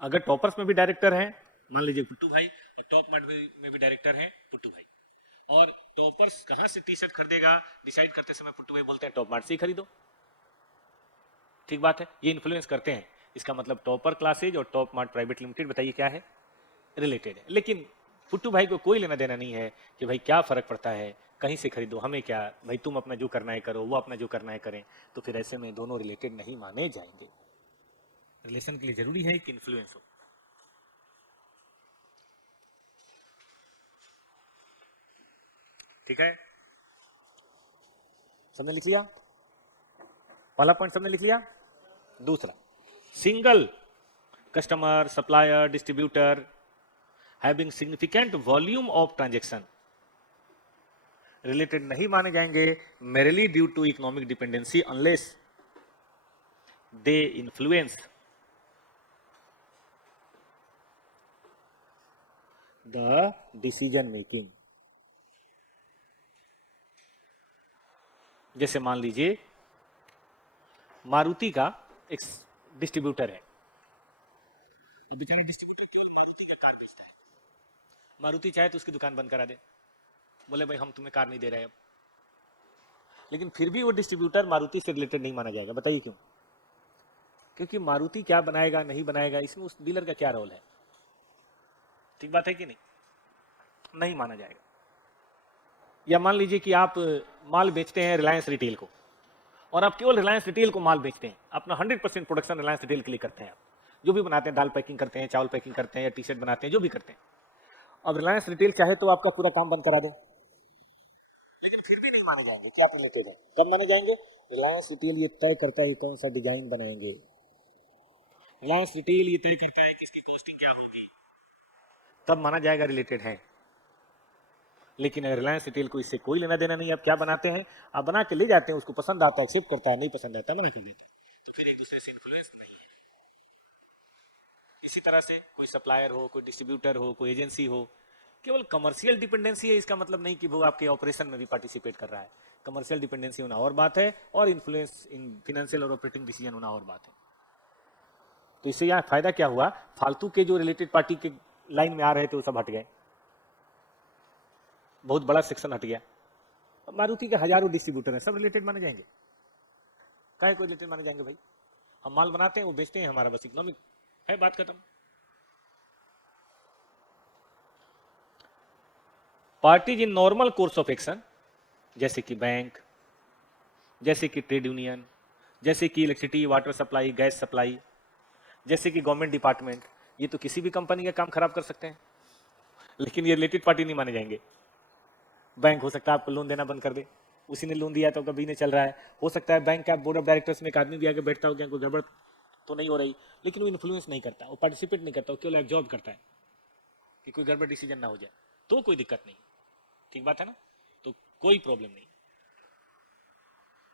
अगर टॉपर्स में भी डायरेक्टर हैं, मान लीजिए पुट्टू भाई, और टॉप मार्ट में भी डायरेक्टर हैं पुट्टू भाई, और टॉपर्स कहां से टी शर्ट खरीदेगा डिसाइड करते समय पुट्टू भाई बोलते हैं टॉप मार्ट से ही खरीदो। ठीक बात है, ये इन्फ्लुएंस करते हैं। इसका मतलब टॉपर क्लासेज और टॉप मार्ट प्राइवेट लिमिटेड बताइए क्या है, रिलेटेड है। लेकिन पुट्टू भाई को कोई लेना देना नहीं है कि भाई क्या फर्क पड़ता है, कहीं से खरीदो, हमें क्या भाई, तुम अपना जो करना है करो, वो अपना जो करना है करें। तो फिर ऐसे में दोनों रिलेटेड नहीं माने जाएंगे। रिलेशन के लिए जरूरी है कि इन्फ्लुएंस हो। ठीक है, सबने लिख लिया, पहला पॉइंट सबने लिख लिया। दूसरा, single customer supplier distributor having significant volume of transaction related नहीं माने जाएंगे merely due to economic dependency unless they influence the decision making. जैसे मान लीजिए मारुति का एक डिस्ट्रीब्यूटर है, तो बेचारा डिस्ट्रीब्यूटर केवल मारुति का कार बेचता है। मारुति चाहे तो उसकी दुकान बंद करा दे, बोले भाई हम तुम्हें कार नहीं दे रहे अब, लेकिन फिर भी वो डिस्ट्रीब्यूटर मारुति से रिलेटेड नहीं माना जाएगा। बताइए क्यों? क्योंकि मारुति क्या बनाएगा नहीं बनाएगा इसमें उस डीलर का क्या रोल है। ठीक बात है कि नहीं? नहीं माना जाएगा। या मान लीजिए कि आप माल बेचते हैं रिलायंस रिटेल को, और आप केवल रिलायंस रिटेल को माल बेचते हैं, अपना 100% प्रोडक्शन रिलायंस रिटेल के लिए करते हैं। आप जो भी बनाते हैं, दाल पैकिंग करते हैं, चावल पैकिंग करते हैं, या टी शर्ट बनाते हैं, जो भी करते हैं, अब रिलायंस रिटेल चाहे तो आपका पूरा काम बंद करा दे, लेकिन फिर भी नहीं माने जाएंगे। क्या रिलेटेड है? कब माने जाएंगे? रिलायंस रिटेल ये तय करता है कौन सा डिजाइन बनाएंगे, रिलायंस रिटेल ये तय करता है किसकी कॉस्टिंग क्या होगी, तब माना जाएगा रिलेटेड है। लेकिन रिलायंस रिटेल को इससे कोई लेना देना नहीं। अब क्या बनाते हैं, आप बना के ले जाते हैं, उसको पसंद आता है एक्सेप्ट करता है, नहीं पसंद आता है मना कर देता है, तो फिर एक दूसरे से इन्फ्लुएंस नहीं है। इसी तरह से कोई सप्लायर हो, कोई डिस्ट्रीब्यूटर हो, कोई एजेंसी हो, केवल कमर्शियल डिपेंडेंसी है इसका मतलब नहीं कि वो आपके ऑपरेशन में भी पार्टिसिपेट कर रहा है। कमर्शियल डिपेंडेंसी होना और बात है, और इन्फ्लुएंस इन फाइनेंशियल और ऑपरेटिंग डिसीजन होना और बात है। तो इससे यहाँ फायदा क्या हुआ, फालतू के जो रिलेटेड पार्टी के लाइन में आ रहे थे वो सब हट गए, बहुत बड़ा सेक्शन हट गया। मारुति के हजारों डिस्ट्रीब्यूटर हैं, सब रिलेटेड माने जाएंगे, क्या कोई रिलेटेड माने जाएंगे भाई? हम माल बनाते हैं, वो बेचते हैं, हमारा बस इकोनॉमिक है, बात खत्म। Parties in normal course of action, जैसे कि बैंक, जैसे कि ट्रेड यूनियन, जैसे कि electricity water supply gas supply, जैसे कि गवर्नमेंट डिपार्टमेंट, ये तो किसी भी कंपनी का काम खराब कर सकते हैं, लेकिन ये रिलेटेड पार्टी नहीं माने जाएंगे। बैंक हो सकता है आपको लोन देना बंद कर दे, उसी ने लोन दिया तो कभी नहीं चल रहा है। हो सकता है बैंक का बोर्ड ऑफ डायरेक्टर्स में एक आदमी भी आके बैठता हो, क्या कोई गड़बड़ तो नहीं हो रही, लेकिन वो इन्फ्लुएंस नहीं करता, वो पार्टिसिपेट नहीं करता, वो केवल एब्जॉर्ब करता है कि कोई गड़बड़ डिसीजन ना हो जाए, तो कोई दिक्कत नहीं। ठीक बात है ना? तो कोई प्रॉब्लम नहीं।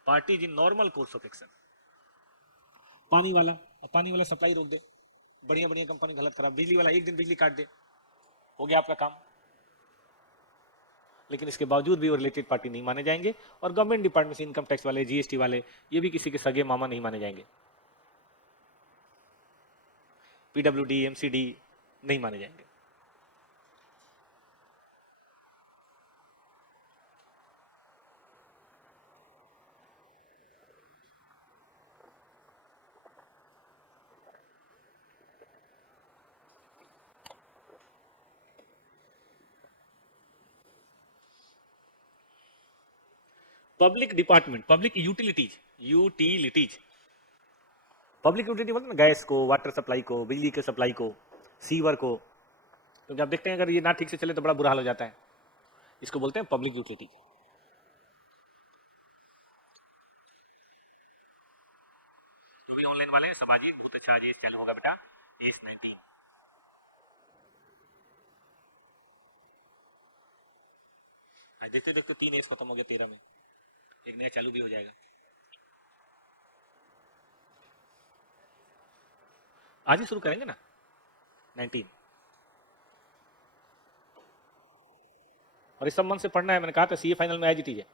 Parties in normal course of action. पानी वाला सप्लाई रोक दे, बढ़िया बढ़िया कंपनी गलत खराब, बिजली वाला एक दिन बिजली काट दे, हो गया आपका काम। लेकिन इसके बावजूद भी वो रिलेटेड पार्टी नहीं माने जाएंगे। और गवर्नमेंट डिपार्टमेंट से इनकम टैक्स वाले, जीएसटी वाले, ये भी किसी के सगे मामा नहीं माने जाएंगे। पीडब्ल्यूडी, एमसीडी नहीं माने जाएंगे। Public department, public utilities, public utility बोलते ना, गैस को, वाटर सप्लाई को, बिजली के सप्लाई को, सीवर को। तो जब देखते हैं अगर ये ना ठीक से चले तो बड़ा बुरा हाल हो जाता है, इसको बोलते हैं पब्लिक यूटिलिटी। जो भी ऑनलाइन वाले सब आज बहुत अच्छा, आज चालू होगा बेटा AS19। आज देखते देखते 3 एस खत्म हो गया, 13 में एक नया चालू भी हो जाएगा। आज ही शुरू करेंगे ना 19। और इस सब मन से पढ़ना है, मैंने कहा था सीए फाइनल में एज इट इज है,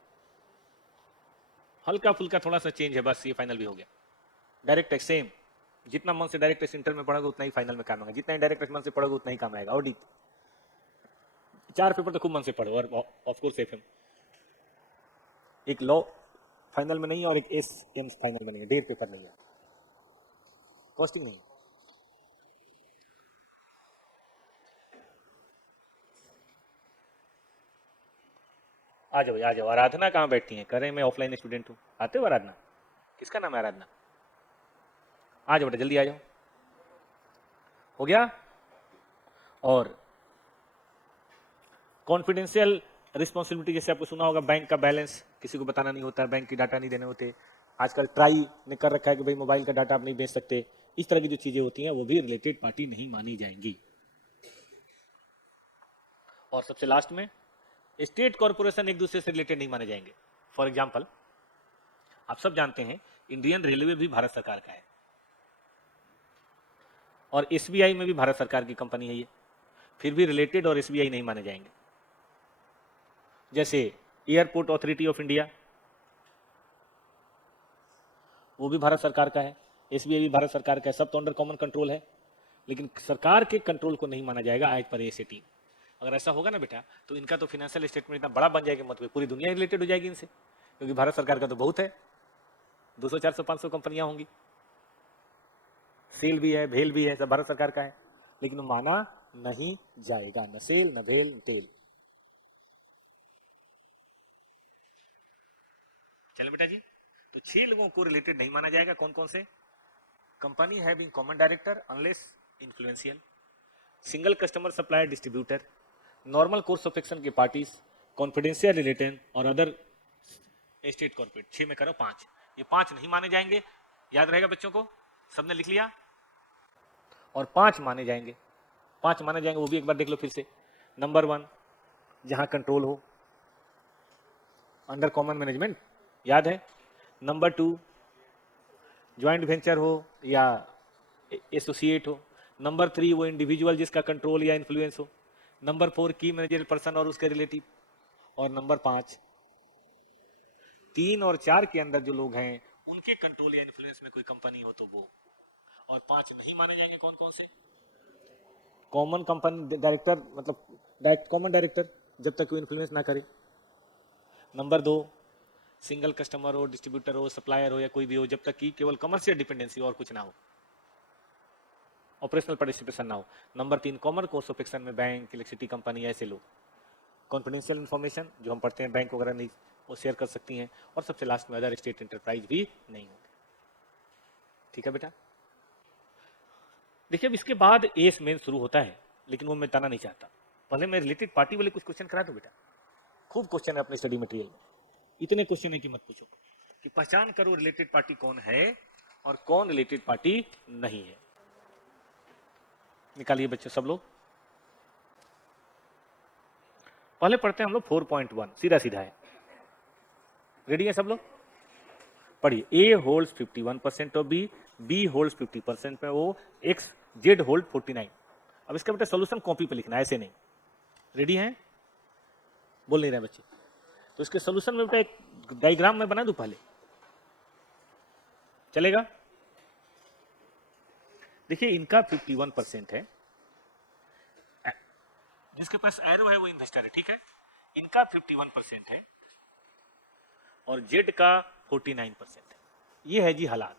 हल्का फुल्का थोड़ा सा चेंज है बस, सीए फाइनल भी हो गया। डायरेक्ट टेक्स्ट सेम, जितना मन से डायरेक्ट टेक्स्ट इंटर में पढ़ोगे उतना ही फाइनल में काम आएगा, जितना ही डायरेक्ट टेक्स्ट मन से पढ़ोगे उतना ही काम आएगा। और डीप 4 पेपर तो खूब मन से पढ़ो, और ऑफ कोर्स एफएम। एक लॉ फाइनल में नहीं और एक एसएम फाइनल में नहीं है, 1.5 पेपर नहीं है, कॉस्टिंग नहीं। आ जाओ आ जाओ। आराधना कहाँ बैठी है? करें मैं ऑफलाइन स्टूडेंट हूँ, आते हो आराधना? किसका नाम है आराधना? आ जाओ बेटा जल्दी आ जाओ। हो गया। और कॉन्फिडेंशियल रिस्पॉन्सिबिलिटी, जैसे आपको सुना होगा बैंक का बैलेंस किसी को बताना नहीं होता, बैंक की डाटा नहीं देने होते। आजकल ट्राई ने कर रखा है कि भाई मोबाइल का डाटा आप नहीं बेच सकते। इस तरह की जो चीजें होती हैं वो भी रिलेटेड पार्टी नहीं मानी जाएंगी। और सबसे लास्ट में स्टेट कॉर्पोरेशन एक दूसरे से रिलेटेड नहीं माने जाएंगे। फॉर एग्जाम्पल आप सब जानते हैं इंडियन रेलवे भी भारत सरकार का है, और एसबीआई में भी भारत सरकार की कंपनी है ये, फिर भी रिलेटेड और एसबीआई नहीं माने जाएंगे। जैसे एयरपोर्ट अथॉरिटी ऑफ इंडिया, वो भी भारत सरकार का है, एसबीआई भी भारत सरकार का है, सब तो अंडर कॉमन कंट्रोल है, लेकिन सरकार के कंट्रोल को नहीं माना जाएगा आज पर एस टीम। अगर ऐसा होगा ना बेटा तो इनका तो फाइनेंशियल स्टेटमेंट इतना बड़ा बन जाएगा, मतलब पूरी दुनिया रिलेटेड हो जाएगी इनसे, क्योंकि भारत सरकार का तो बहुत है, 200 400 500 कंपनियां होंगी, सेल भी है, भेल भी है, सब भारत सरकार का है, लेकिन माना नहीं जाएगा, न सेल न भेल न तेल। चलो बेटा जी, तो 6 लोगों को रिलेटेड नहीं माना जाएगा। कौन कौन से? Company having common director unless influential, single customer supplier distributor, normal course of action के पार्टीज, कॉन्फिडेंशियल रिलेटेड और अदर स्टेट कॉर्पोरेट। 6 में करो 5, ये 5 नहीं माने जाएंगे। याद रहेगा बच्चों को? सबने लिख लिया? और 5 माने जाएंगे, 5 माने जाएंगे, वो भी एक बार देख लो फिर से। नंबर 1 जहां कंट्रोल हो, अंडर कॉमन मैनेजमेंट, याद है। नंबर 2 ज्वाइंट वेंचर हो या एसोसिएट हो। नंबर 3 वो इंडिविजुअल जिसका कंट्रोल या इन्फ्लुएंस हो। नंबर 4 की मैनेजर पर्सन और उसके रिलेटिव। और नंबर 5 3 और 4 के अंदर जो लोग हैं उनके कंट्रोल या इन्फ्लुएंस में कोई कंपनी हो तो वो। और 5 नहीं माने जाएंगे कौन कौन से? कॉमन कंपनी डायरेक्टर, मतलब कॉमन डायरेक्टर, जब तक कोई इन्फ्लुएंस ना करे। नंबर 2 सिंगल कस्टमर हो, डिस्ट्रीब्यूटर हो, सप्लायर हो या कोई भी हो, जब तक कि केवल कमर्शियल डिपेंडेंसी और कुछ ना हो, ऑपरेशनल पार्टिसिपेशन ना हो। Number 3 common course of action में बैंक, इलेक्ट्रिसिटी कंपनी, ऐसे लोग। कॉन्फिडेंशियल इन्फॉर्मेशन जो हम पढ़ते हैं बैंक वगैरह नहीं वो शेयर कर सकती हैं। और सबसे लास्ट में अदर स्टेट एंटरप्राइज भी नहीं होंगे। ठीक है बेटा। देखिए अब इसके बाद एस मेन शुरू होता है, लेकिन वो मैं बताना नहीं चाहता। पहले मैं रिलेटेड पार्टी वाले कुछ क्वेश्चन करा दूं बेटा। खूब क्वेश्चन है अपने स्टडी मटेरियल में, इतने क्वेश्चन है कि मत पूछो। कि पहचान करो रिलेटेड पार्टी कौन है और कौन रिलेटेड पार्टी नहीं है। निकालिए बच्चे सब लोग। पहले पढ़ते हैं हम लोग 4.1, सीधा सीधा है। रेडी है सब लोग? पढ़िए। A holds 51% of B, B holds 50% में ओ, एक्स जेड होल्ड 49। अब इसका बेटा सॉल्यूशन कॉपी पे लिखना है, ऐसे नहीं। रेडी हैं? बोल नहीं रहे बच्चे। तो इसके सॉल्यूशन में बेटा एक डायग्राम में बना दूं पहले, चलेगा? देखिए इनका 51% है, जिसके पास एरो है वो इन्वेस्टर है, ठीक है। इनका 51% है और जेड का 49% है। ये है जी हालात।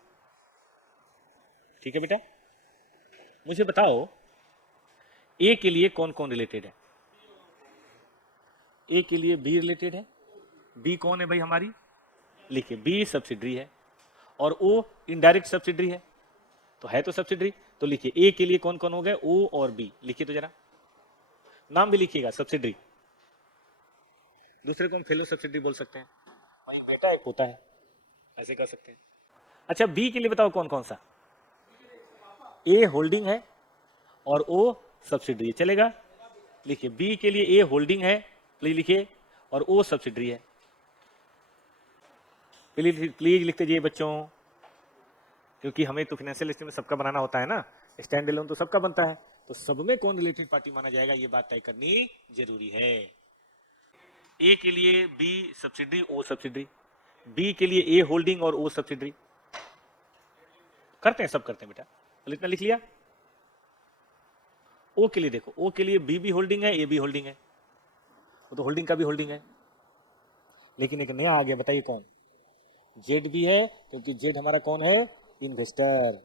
ठीक है बेटा। मुझे बताओ ए के लिए कौन कौन रिलेटेड है? ए के लिए बी रिलेटेड है। बी कौन है भाई हमारी? लिखिए बी सब्सिडरी है और ओ इनडायरेक्ट सब्सिडरी है, तो है तो सब्सिडरी। तो लिखिए ए के लिए कौन कौन हो गए? ओ और बी। लिखिए तो जरा, नाम भी लिखिएगा सब्सिडरी। दूसरे को हम फेलो सब्सिडरी बोल सकते हैं, भाई बेटा एक होता है, ऐसे कर सकते हैं। अच्छा बी के लिए बताओ कौन कौन सा? ए होल्डिंग है और ओ सब्सिडरी, चलेगा? लिखिए बी के लिए ए होल्डिंग है, प्लीज लिखिए, और ओ सब्सिडरी है। प्लीज प्लीज लिखते जाइए बच्चों, क्योंकि हमें तो फाइनेंशियल स्टेटमेंट सबका बनाना होता है ना, स्टैंड अलोन तो सबका बनता है, तो सब में कौन रिलेटेड पार्टी माना जाएगा ये बात तय करनी जरूरी है। ए के लिए बी सब्सिडरी, ओ सब्सिडरी। बी के लिए ए होल्डिंग और ओ सब्सिडरी। करते हैं, सब करते हैं बेटा। तो इतना लिख लिया। ओ के लिए देखो, ओ के लिए बी भी होल्डिंग है, ए भी होल्डिंग है, वो तो होल्डिंग का भी होल्डिंग है। लेकिन एक नया आ गया, बताइए कौन? जेड भी है, क्योंकि जेड हमारा कौन है? इन्वेस्टर।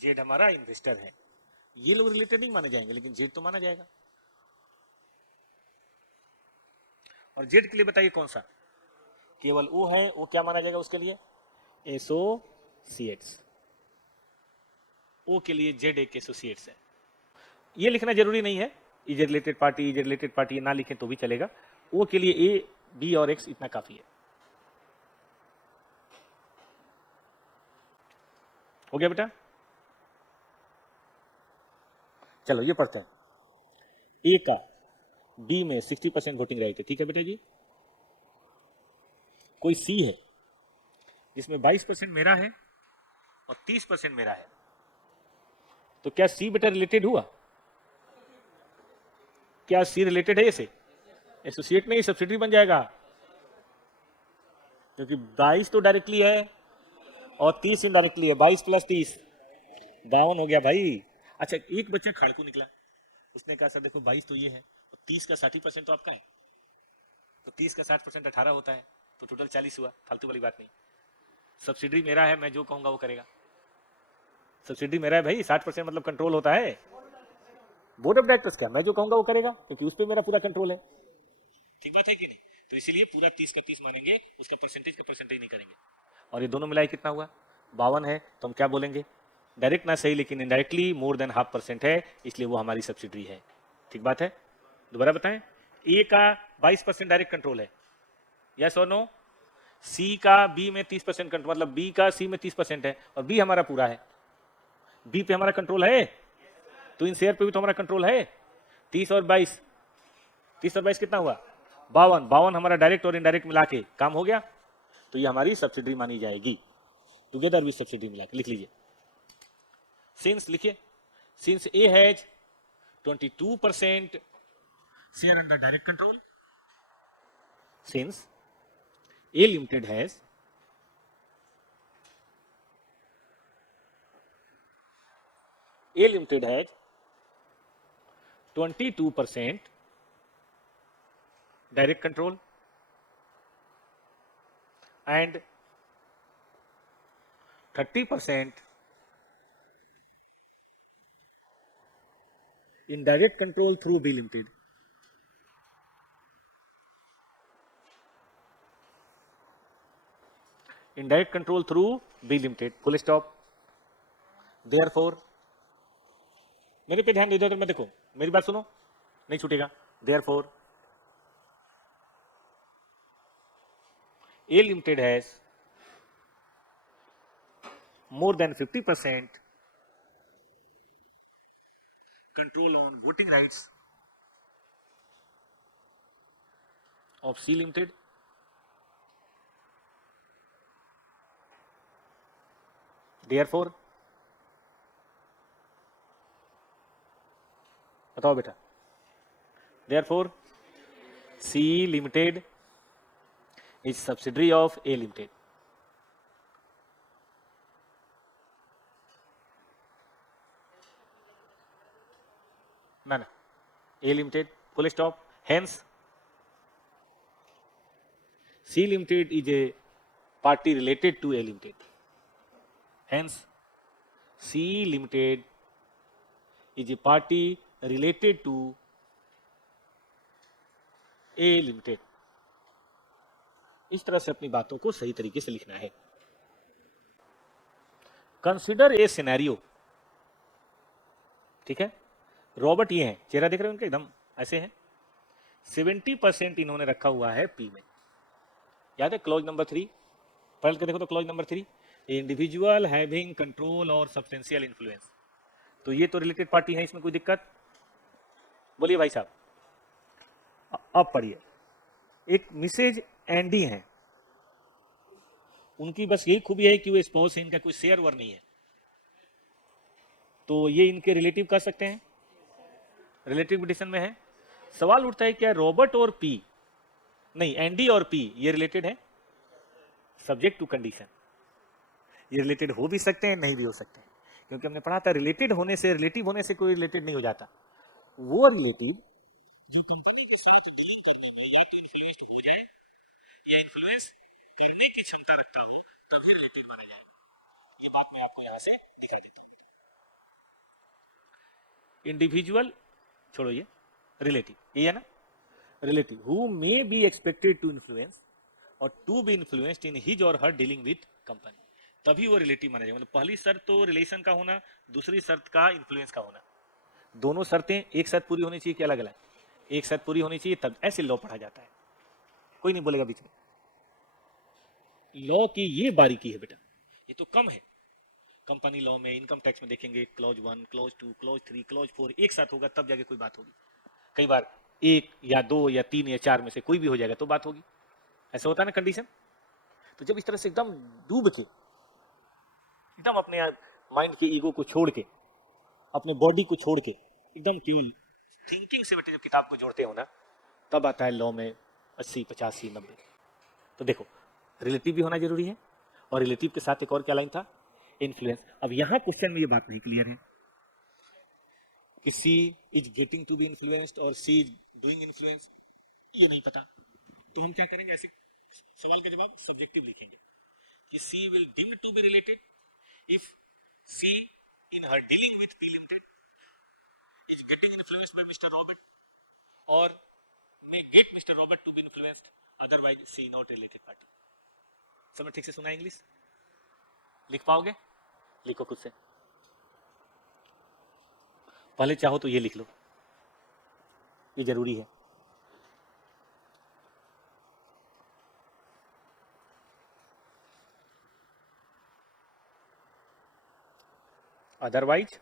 जेड हमारा इन्वेस्टर है। ये लोग रिलेटेड नहीं माने जाएंगे, लेकिन जेड तो माना जाएगा। और जेड के लिए बताइए कौन सा? केवल ओ है, वो क्या माना जाएगा उसके लिए? एसोसिएट्स। ओ के लिए जेड एक एसोसिएट्स है। ये लिखना जरूरी नहीं है, is related party, is related party ना लिखें तो भी चलेगा। ओ के लिए ए बी और एक्स इतना काफी है। हो गया बेटा? चलो ये पढ़ते हैं। ए का बी में 60% वोटिंग राइट है, ठीक है बेटा जी। कोई सी है जिसमें 22% मेरा है और 30% मेरा है, तो क्या सी बेटा रिलेटेड हुआ? क्या सी रिलेटेड है इसे? एसोसिएट नहीं, सब्सिडरी बन जाएगा, क्योंकि 22 तो डायरेक्टली है और 30 इनडायरेक्टली है। 22 प्लस 30 52 हो गया भाई। अच्छा एक बच्चा खाड़कू निकला, उसने कहा सर देखो 22 तो ये है, 30 का 60% तो आपका है, तो 30 का 60% 18 होता है, तो टोटल 40 हुआ। फालतू वाली बात नहीं, सब्सिडरी मेरा है, मैं जो कहूंगा वो करेगा। सब्सिडी मेरा है भाई, 60% मतलब कंट्रोल होता है बोर्ड ऑफ डायरेक्टर्स का, मैं जो कहूंगा वो करेगा, क्योंकि उस पर मेरा पूरा कंट्रोल है। ठीक बात है कि नहीं? तो इसीलिए पूरा 30 का 30 मानेंगे, उसका परसेंटेज का परसेंटेज नहीं करेंगे। और ये दोनों मिलाए कितना हुआ? 52 है, तो हम क्या बोलेंगे? डायरेक्ट ना सही, लेकिन इनडायरेक्टली मोर देन 0.5% है, इसलिए वो हमारी सब्सिडरी है। ठीक बात है? दोबारा बताएं। ए का 22% डायरेक्ट कंट्रोल है, यस और नो? सी का बी में 30% कंट्रोल, मतलब बी का सी में 30% है, और बी हमारा पूरा है। बी पे हमारा कंट्रोल है, तो इन शेयर पे भी तो हमारा कंट्रोल है। 30 और 22 30 और 22 कितना हुआ 52, 52 हमारा डायरेक्ट और इनडायरेक्ट मिला के काम हो गया, तो ये हमारी सब्सिडी मानी जाएगी, टुगेदर विद सब्सिडी मिला के। लिख लीजिए सिंस, लिखिए since A has 22% share under direct control, since A limited has A Limited has 22% direct control and 30% indirect control through B Limited. Indirect control through B Limited. Full stop. Therefore, मेरे पे ध्यान इधर मैं देखो, मेरी बात सुनो, नहीं छूटेगा। Therefore, A Limited has more than 50% control on voting rights of C Limited. Therefore, बताओ बेटा, therefore C Limited is subsidiary of A Limited. ना ना, A Limited, full stop. Hence, C Limited is a party related to A Limited. Hence, C Limited is a party related to A Limited. इस तरह से अपनी बातों को सही तरीके से लिखना है। कंसिडर ए सिनेरियो, ठीक है। रॉबर्ट ये हैं, चेहरा देख रहे हैं उनका, एकदम ऐसे हैं। 70% इन्होंने रखा हुआ है पी में। याद है क्लॉज नंबर 3, पढ़ के देखो तो clause number 3, individual having control और सब्सटेंशियल इन्फ्लुएंस। तो ये तो रिलेटेड पार्टी है, इसमें कोई दिक्कत? बोलिए भाई साहब, अब पढ़िए। एक मिसेज एंडी हैं, उनकी बस यही खूबी है कि वो स्पाउस है, इनका कोई शेयर वर नहीं है, तो ये इनके रिलेटिव कर सकते हैं, रिलेटिव एडिशन में है। सवाल उठता है क्या रॉबर्ट और पी, नहीं एंडी और पी ये रिलेटेड है? सब्जेक्ट टू कंडीशन, ये रिलेटेड हो भी सकते हैं, नहीं भी हो सकते हैं, क्योंकि हमने पढ़ा था रिलेटेड होने से, रिलेटिव होने से कोई रिलेटेड नहीं हो जाता। वो रिलेटिव जो कंपनी के साथ डील करने में या तो इन्फ्लुएंस्ड हो जाए या इन्फ्लुएंस करने की क्षमता रखता हो, तभी रिलेटेड माना जाए। ये बात मैं आपको यहां से दिखा देता हूं। इंडिविजुअल छोड़ो, ये रिलेटिव, ये है ना relative, who may be expected to influence or to be influenced in his or her dealing with company, तभी वो रिलेटिव माना जाएगा। मतलब पहली शर्त तो रिलेशन का होना, दूसरी शर्त का इन्फ्लुएंस का होना। दोनों शर्तें एक साथ पूरी होनी चाहिए कि अलग अलग? एक साथ पूरी होनी चाहिए, तब ऐसे लॉ पढ़ा जाता है। कोई नहीं बोलेगा बीच में। लॉ की ये बारीकी है बेटा, ये तो कम है। कंपनी लॉ में, इनकम टैक्स में देखेंगे क्लॉज 1, क्लॉज 2, क्लॉज 3, क्लॉज 4 एक साथ होगा तब जाके कोई बात होगी। कई बार 1 या 2 या 3 या 4 में से कोई भी हो जाएगा तो बात होगी। ऐसा होता है ना कंडीशन। तो जब इस तरह से एकदम डूब के, एकदम अपने माइंड के ईगो को छोड़ के, अपने बॉडी को छोड़ के, एकदम केवल थिंकिंग से बेटे जब किताब को जोड़ते हो ना, तब आता है लॉ में 80, 85, 90। तो देखो रिलेटिव भी होना जरूरी है, और रिलेटिव के साथ एक और क्या लाइन था? इन्फ्लुएंस। अब यहां क्वेश्चन में ये बात नहीं क्लियर है कि C is getting to be influenced or C is doing influence, ये नहीं पता। तो हम क्या करेंगे, ऐसे सवाल का जवाब सब्जेक्टिव लिखेंगे कि C will deem to be related if C in her dealing with P limited is getting influenced by mister Robert or may get Mr. Robert to be influenced, otherwise C not related party। सब ठीक से सुना English? लिख पाओगे? लिखो खुद से, पहले चाहो तो ये लिख लो, ये जरूरी है। Otherwise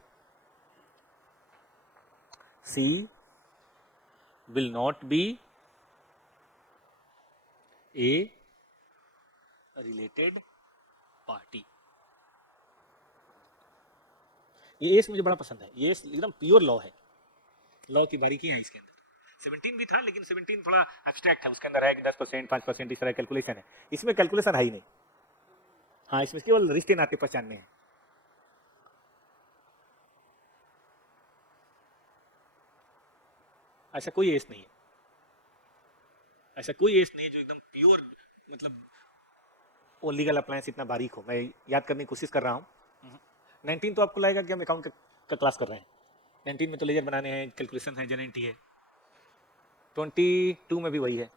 C will not be a related party। ये एस मुझे बड़ा पसंद है, ये एकदम प्योर लॉ है, लॉ की बारीकियां हैं इसके अंदर। 17 भी था लेकिन 17 थोड़ा एब्स्ट्रैक्ट है, उसके अंदर है कि 10%, 5% इस तरह कैलकुलेशन है, इसमें कैलकुलेशन है ही नहीं। हाँ, इसमें केवल रिश्ते नाते पहचानने हैं। ऐसा कोई एस नहीं है, ऐसा कोई एस नहीं है जो एकदम प्योर, मतलब वो लीगल अप्लायंस इतना बारीक हो। मैं याद करने की कोशिश कर रहा हूँ। 19 तो आपको लगेगा कि हम अकाउंट का क्लास कर रहे हैं, 19 में तो लेजर बनाने हैं, कैलकुलेशन है, जेनेंटी है। 22 में भी वही है।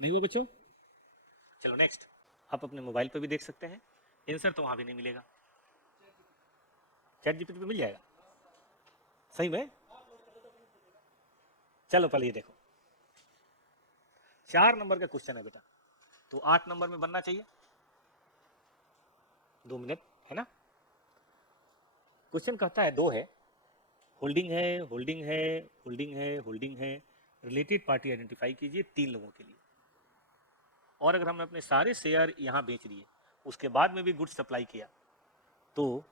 नहीं वो बच्चों, चलो नेक्स्ट। आप अपने मोबाइल पर भी देख सकते हैं, आंसर तो वहां भी नहीं मिलेगा, चैट जीपीटी पे मिल जाएगा। सही में? चलो पहले ये देखो, 4 नंबर का क्वेश्चन है बेटा, तो 8 नंबर में बनना चाहिए। 2 मिनट है ना। क्वेश्चन कहता है 2 है, होल्डिंग है, होल्डिंग है, होल्डिंग है, होल्डिंग है, रिलेटेड पार्टी आइडेंटिफाई कीजिए 3 लोगों के लिए। और अगर हमने अपने सारे शेयर यहां बेच दिए, उसके बाद में भी गुड्स सप्लाई किया, तो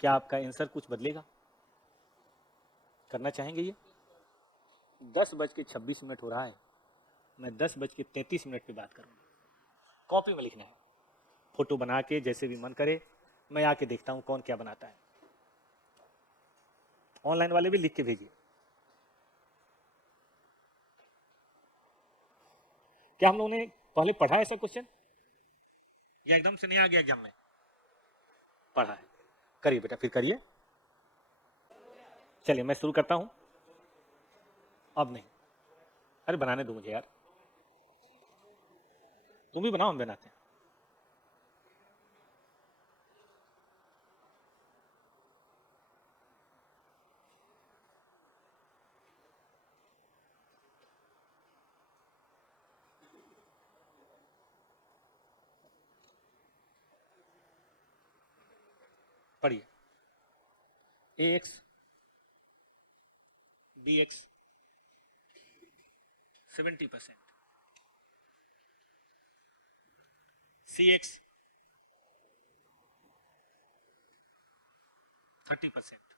क्या आपका आंसर कुछ बदलेगा? करना चाहेंगे ये? 10:26 हो रहा है, मैं 10:33 पे बात करूंगा। कॉपी में लिखना है, फोटो बना के जैसे भी मन करे, मैं आके देखता हूं कौन क्या बनाता है। ऑनलाइन वाले भी लिख के भेजिए। क्या हम लोगों ने पहले पढ़ा ऐसा क्वेश्चन, या एकदम से नहीं आ गया एग्जाम में? पढ़ा है, करिए बेटा, फिर करिए। चलिए मैं शुरू करता हूं। अब नहीं, अरे बनाने दो मुझे यार, तुम भी बनाओ, हम बनाते हैं। पढ़िए, AX BX 70%, CX 30%,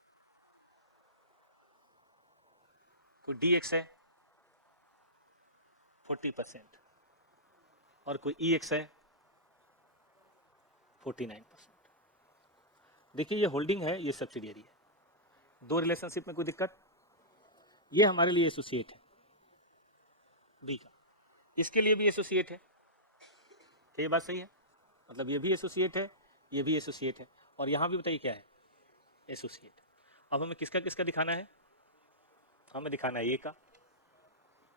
कोई DX है 40%, और कोई EX है 49%। देखिए ये होल्डिंग है, ये सब्सिडियरी है, 2 रिलेशनशिप में कोई दिक्कत? ये हमारे लिए एसोसिएट है बी का, इसके लिए भी एसोसिएट है, क्या ये बात सही है? मतलब ये भी एसोसिएट है, ये भी एसोसिएट है, और यहाँ भी बताइए क्या है, एसोसिएट। अब हमें किसका किसका दिखाना है? हमें दिखाना है ए का,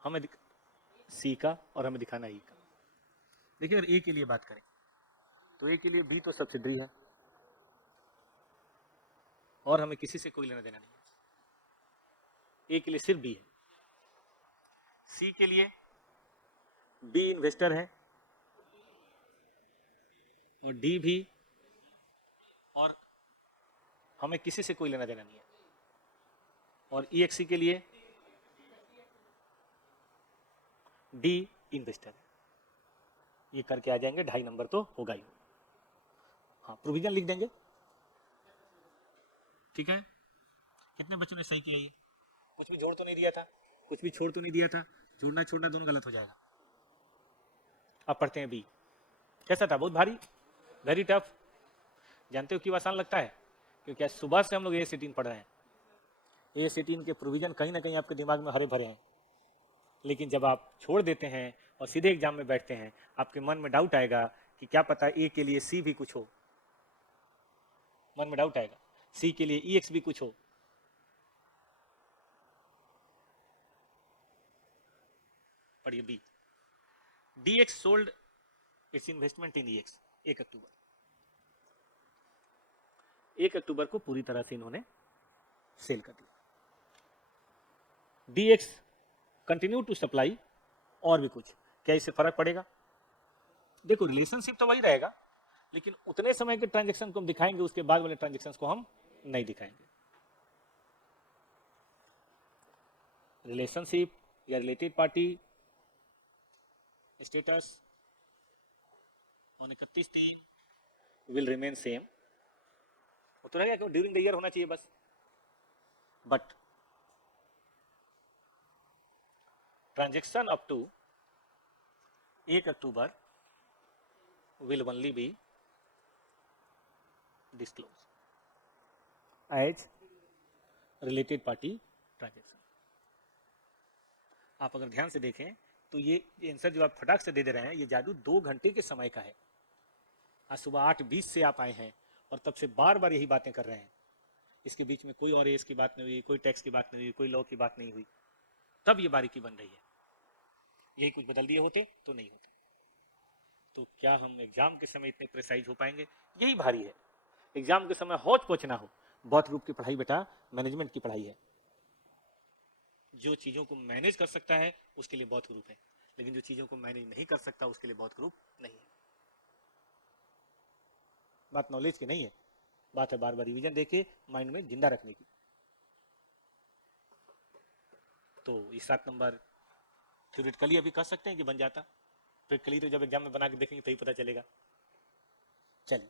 हमें सी का, और हमें दिखाना है ई का। देखिए अगर ए के लिए बात करें तो ए के लिए बी तो सब्सिडरी है, और हमें किसी से कोई लेना देना नहीं है, ए के लिए सिर्फ बी है। सी के लिए बी इन्वेस्टर है, और डी भी, और हमें किसी से कोई लेना देना नहीं है। और EXC के लिए डी इन्वेस्टर है। ये करके आ जाएंगे, 2.5 नंबर तो होगा ही। हाँ, प्रोविजन लिख देंगे, ठीक है। कितने बच्चों ने सही किया? ये कुछ भी जोड़ तो नहीं दिया था, कुछ भी छोड़ तो नहीं दिया था, जोड़ना छोड़ना दोनों गलत हो जाएगा। अब पढ़ते हैं बी। कैसा था? बहुत भारी, वेरी टफ। जानते हो क्यों आसान लगता है? क्योंकि आज सुबह से हम लोग A18 पढ़ रहे हैं। A18 के प्रोविजन कहीं ना कहीं आपके दिमाग में हरे भरे हैं, लेकिन जब आप छोड़ देते हैं और सीधे एग्जाम में बैठते हैं, आपके मन में डाउट आएगा कि क्या पता ए के लिए सी भी कुछ हो, मन में डाउट आएगा, सी के लिए EX भी कुछ हो। पढ़िए B. DX sold its investment in EX 1 October. 1 अक्टूबर को पूरी तरह से इन्होंने सेल कर दिया। DX कंटिन्यू टू सप्लाई और भी कुछ, क्या इससे फर्क पड़ेगा? देखो रिलेशनशिप तो वही रहेगा, लेकिन उतने समय के ट्रांजेक्शन को हम दिखाएंगे, उसके बाद वाले ट्रांजेक्शन को हम नहीं दिखाएंगे। रिलेशनशिप या related party status on 31/3 will remain same, वो तो रहेगा क्यों, ड्यूरिंग द ईयर होना चाहिए बस। But transaction up to 1 October will only be disclosed as related party transaction। आप अगर ध्यान से देखें तो ये आंसर जो आप फटाक से दे दे रहे हैं, ये जादू 2 घंटे के समय का है। आज सुबह 8:20 से आप आए हैं और तब से बार बार यही बातें कर रहे हैं। इसके बीच में कोई और एस की बात नहीं हुई, कोई टैक्स की बात नहीं हुई, कोई लॉ की बात नहीं हुई, तब ये बारीकी बन रही है। यही कुछ बदल दिए होते तो नहीं होते। तो क्या हम एग्जाम के समय इतने प्रिसाइज हो पाएंगे? यही भारी है। एग्जाम के समय हौच पौच ना हो। बौद्ध ग्रुप की पढ़ाई बेटा मैनेजमेंट की पढ़ाई है। जो चीजों को मैनेज कर सकता है उसके लिए बौद्ध ग्रुप है, लेकिन जो चीजों को मैनेज नहीं कर सकता उसके लिए बौद्ध ग्रुप नहीं है। बात नॉलेज की नहीं है, बात है बार बार रिवीजन देके माइंड में जिंदा रखने की। तो ये 7 नंबर थ्योरेटिकली अभी कर सकते हैं कि बन जाता, प्रैक्टिकली तो जब एग्जाम में बना के देखेंगे तभी पता चलेगा। चलिए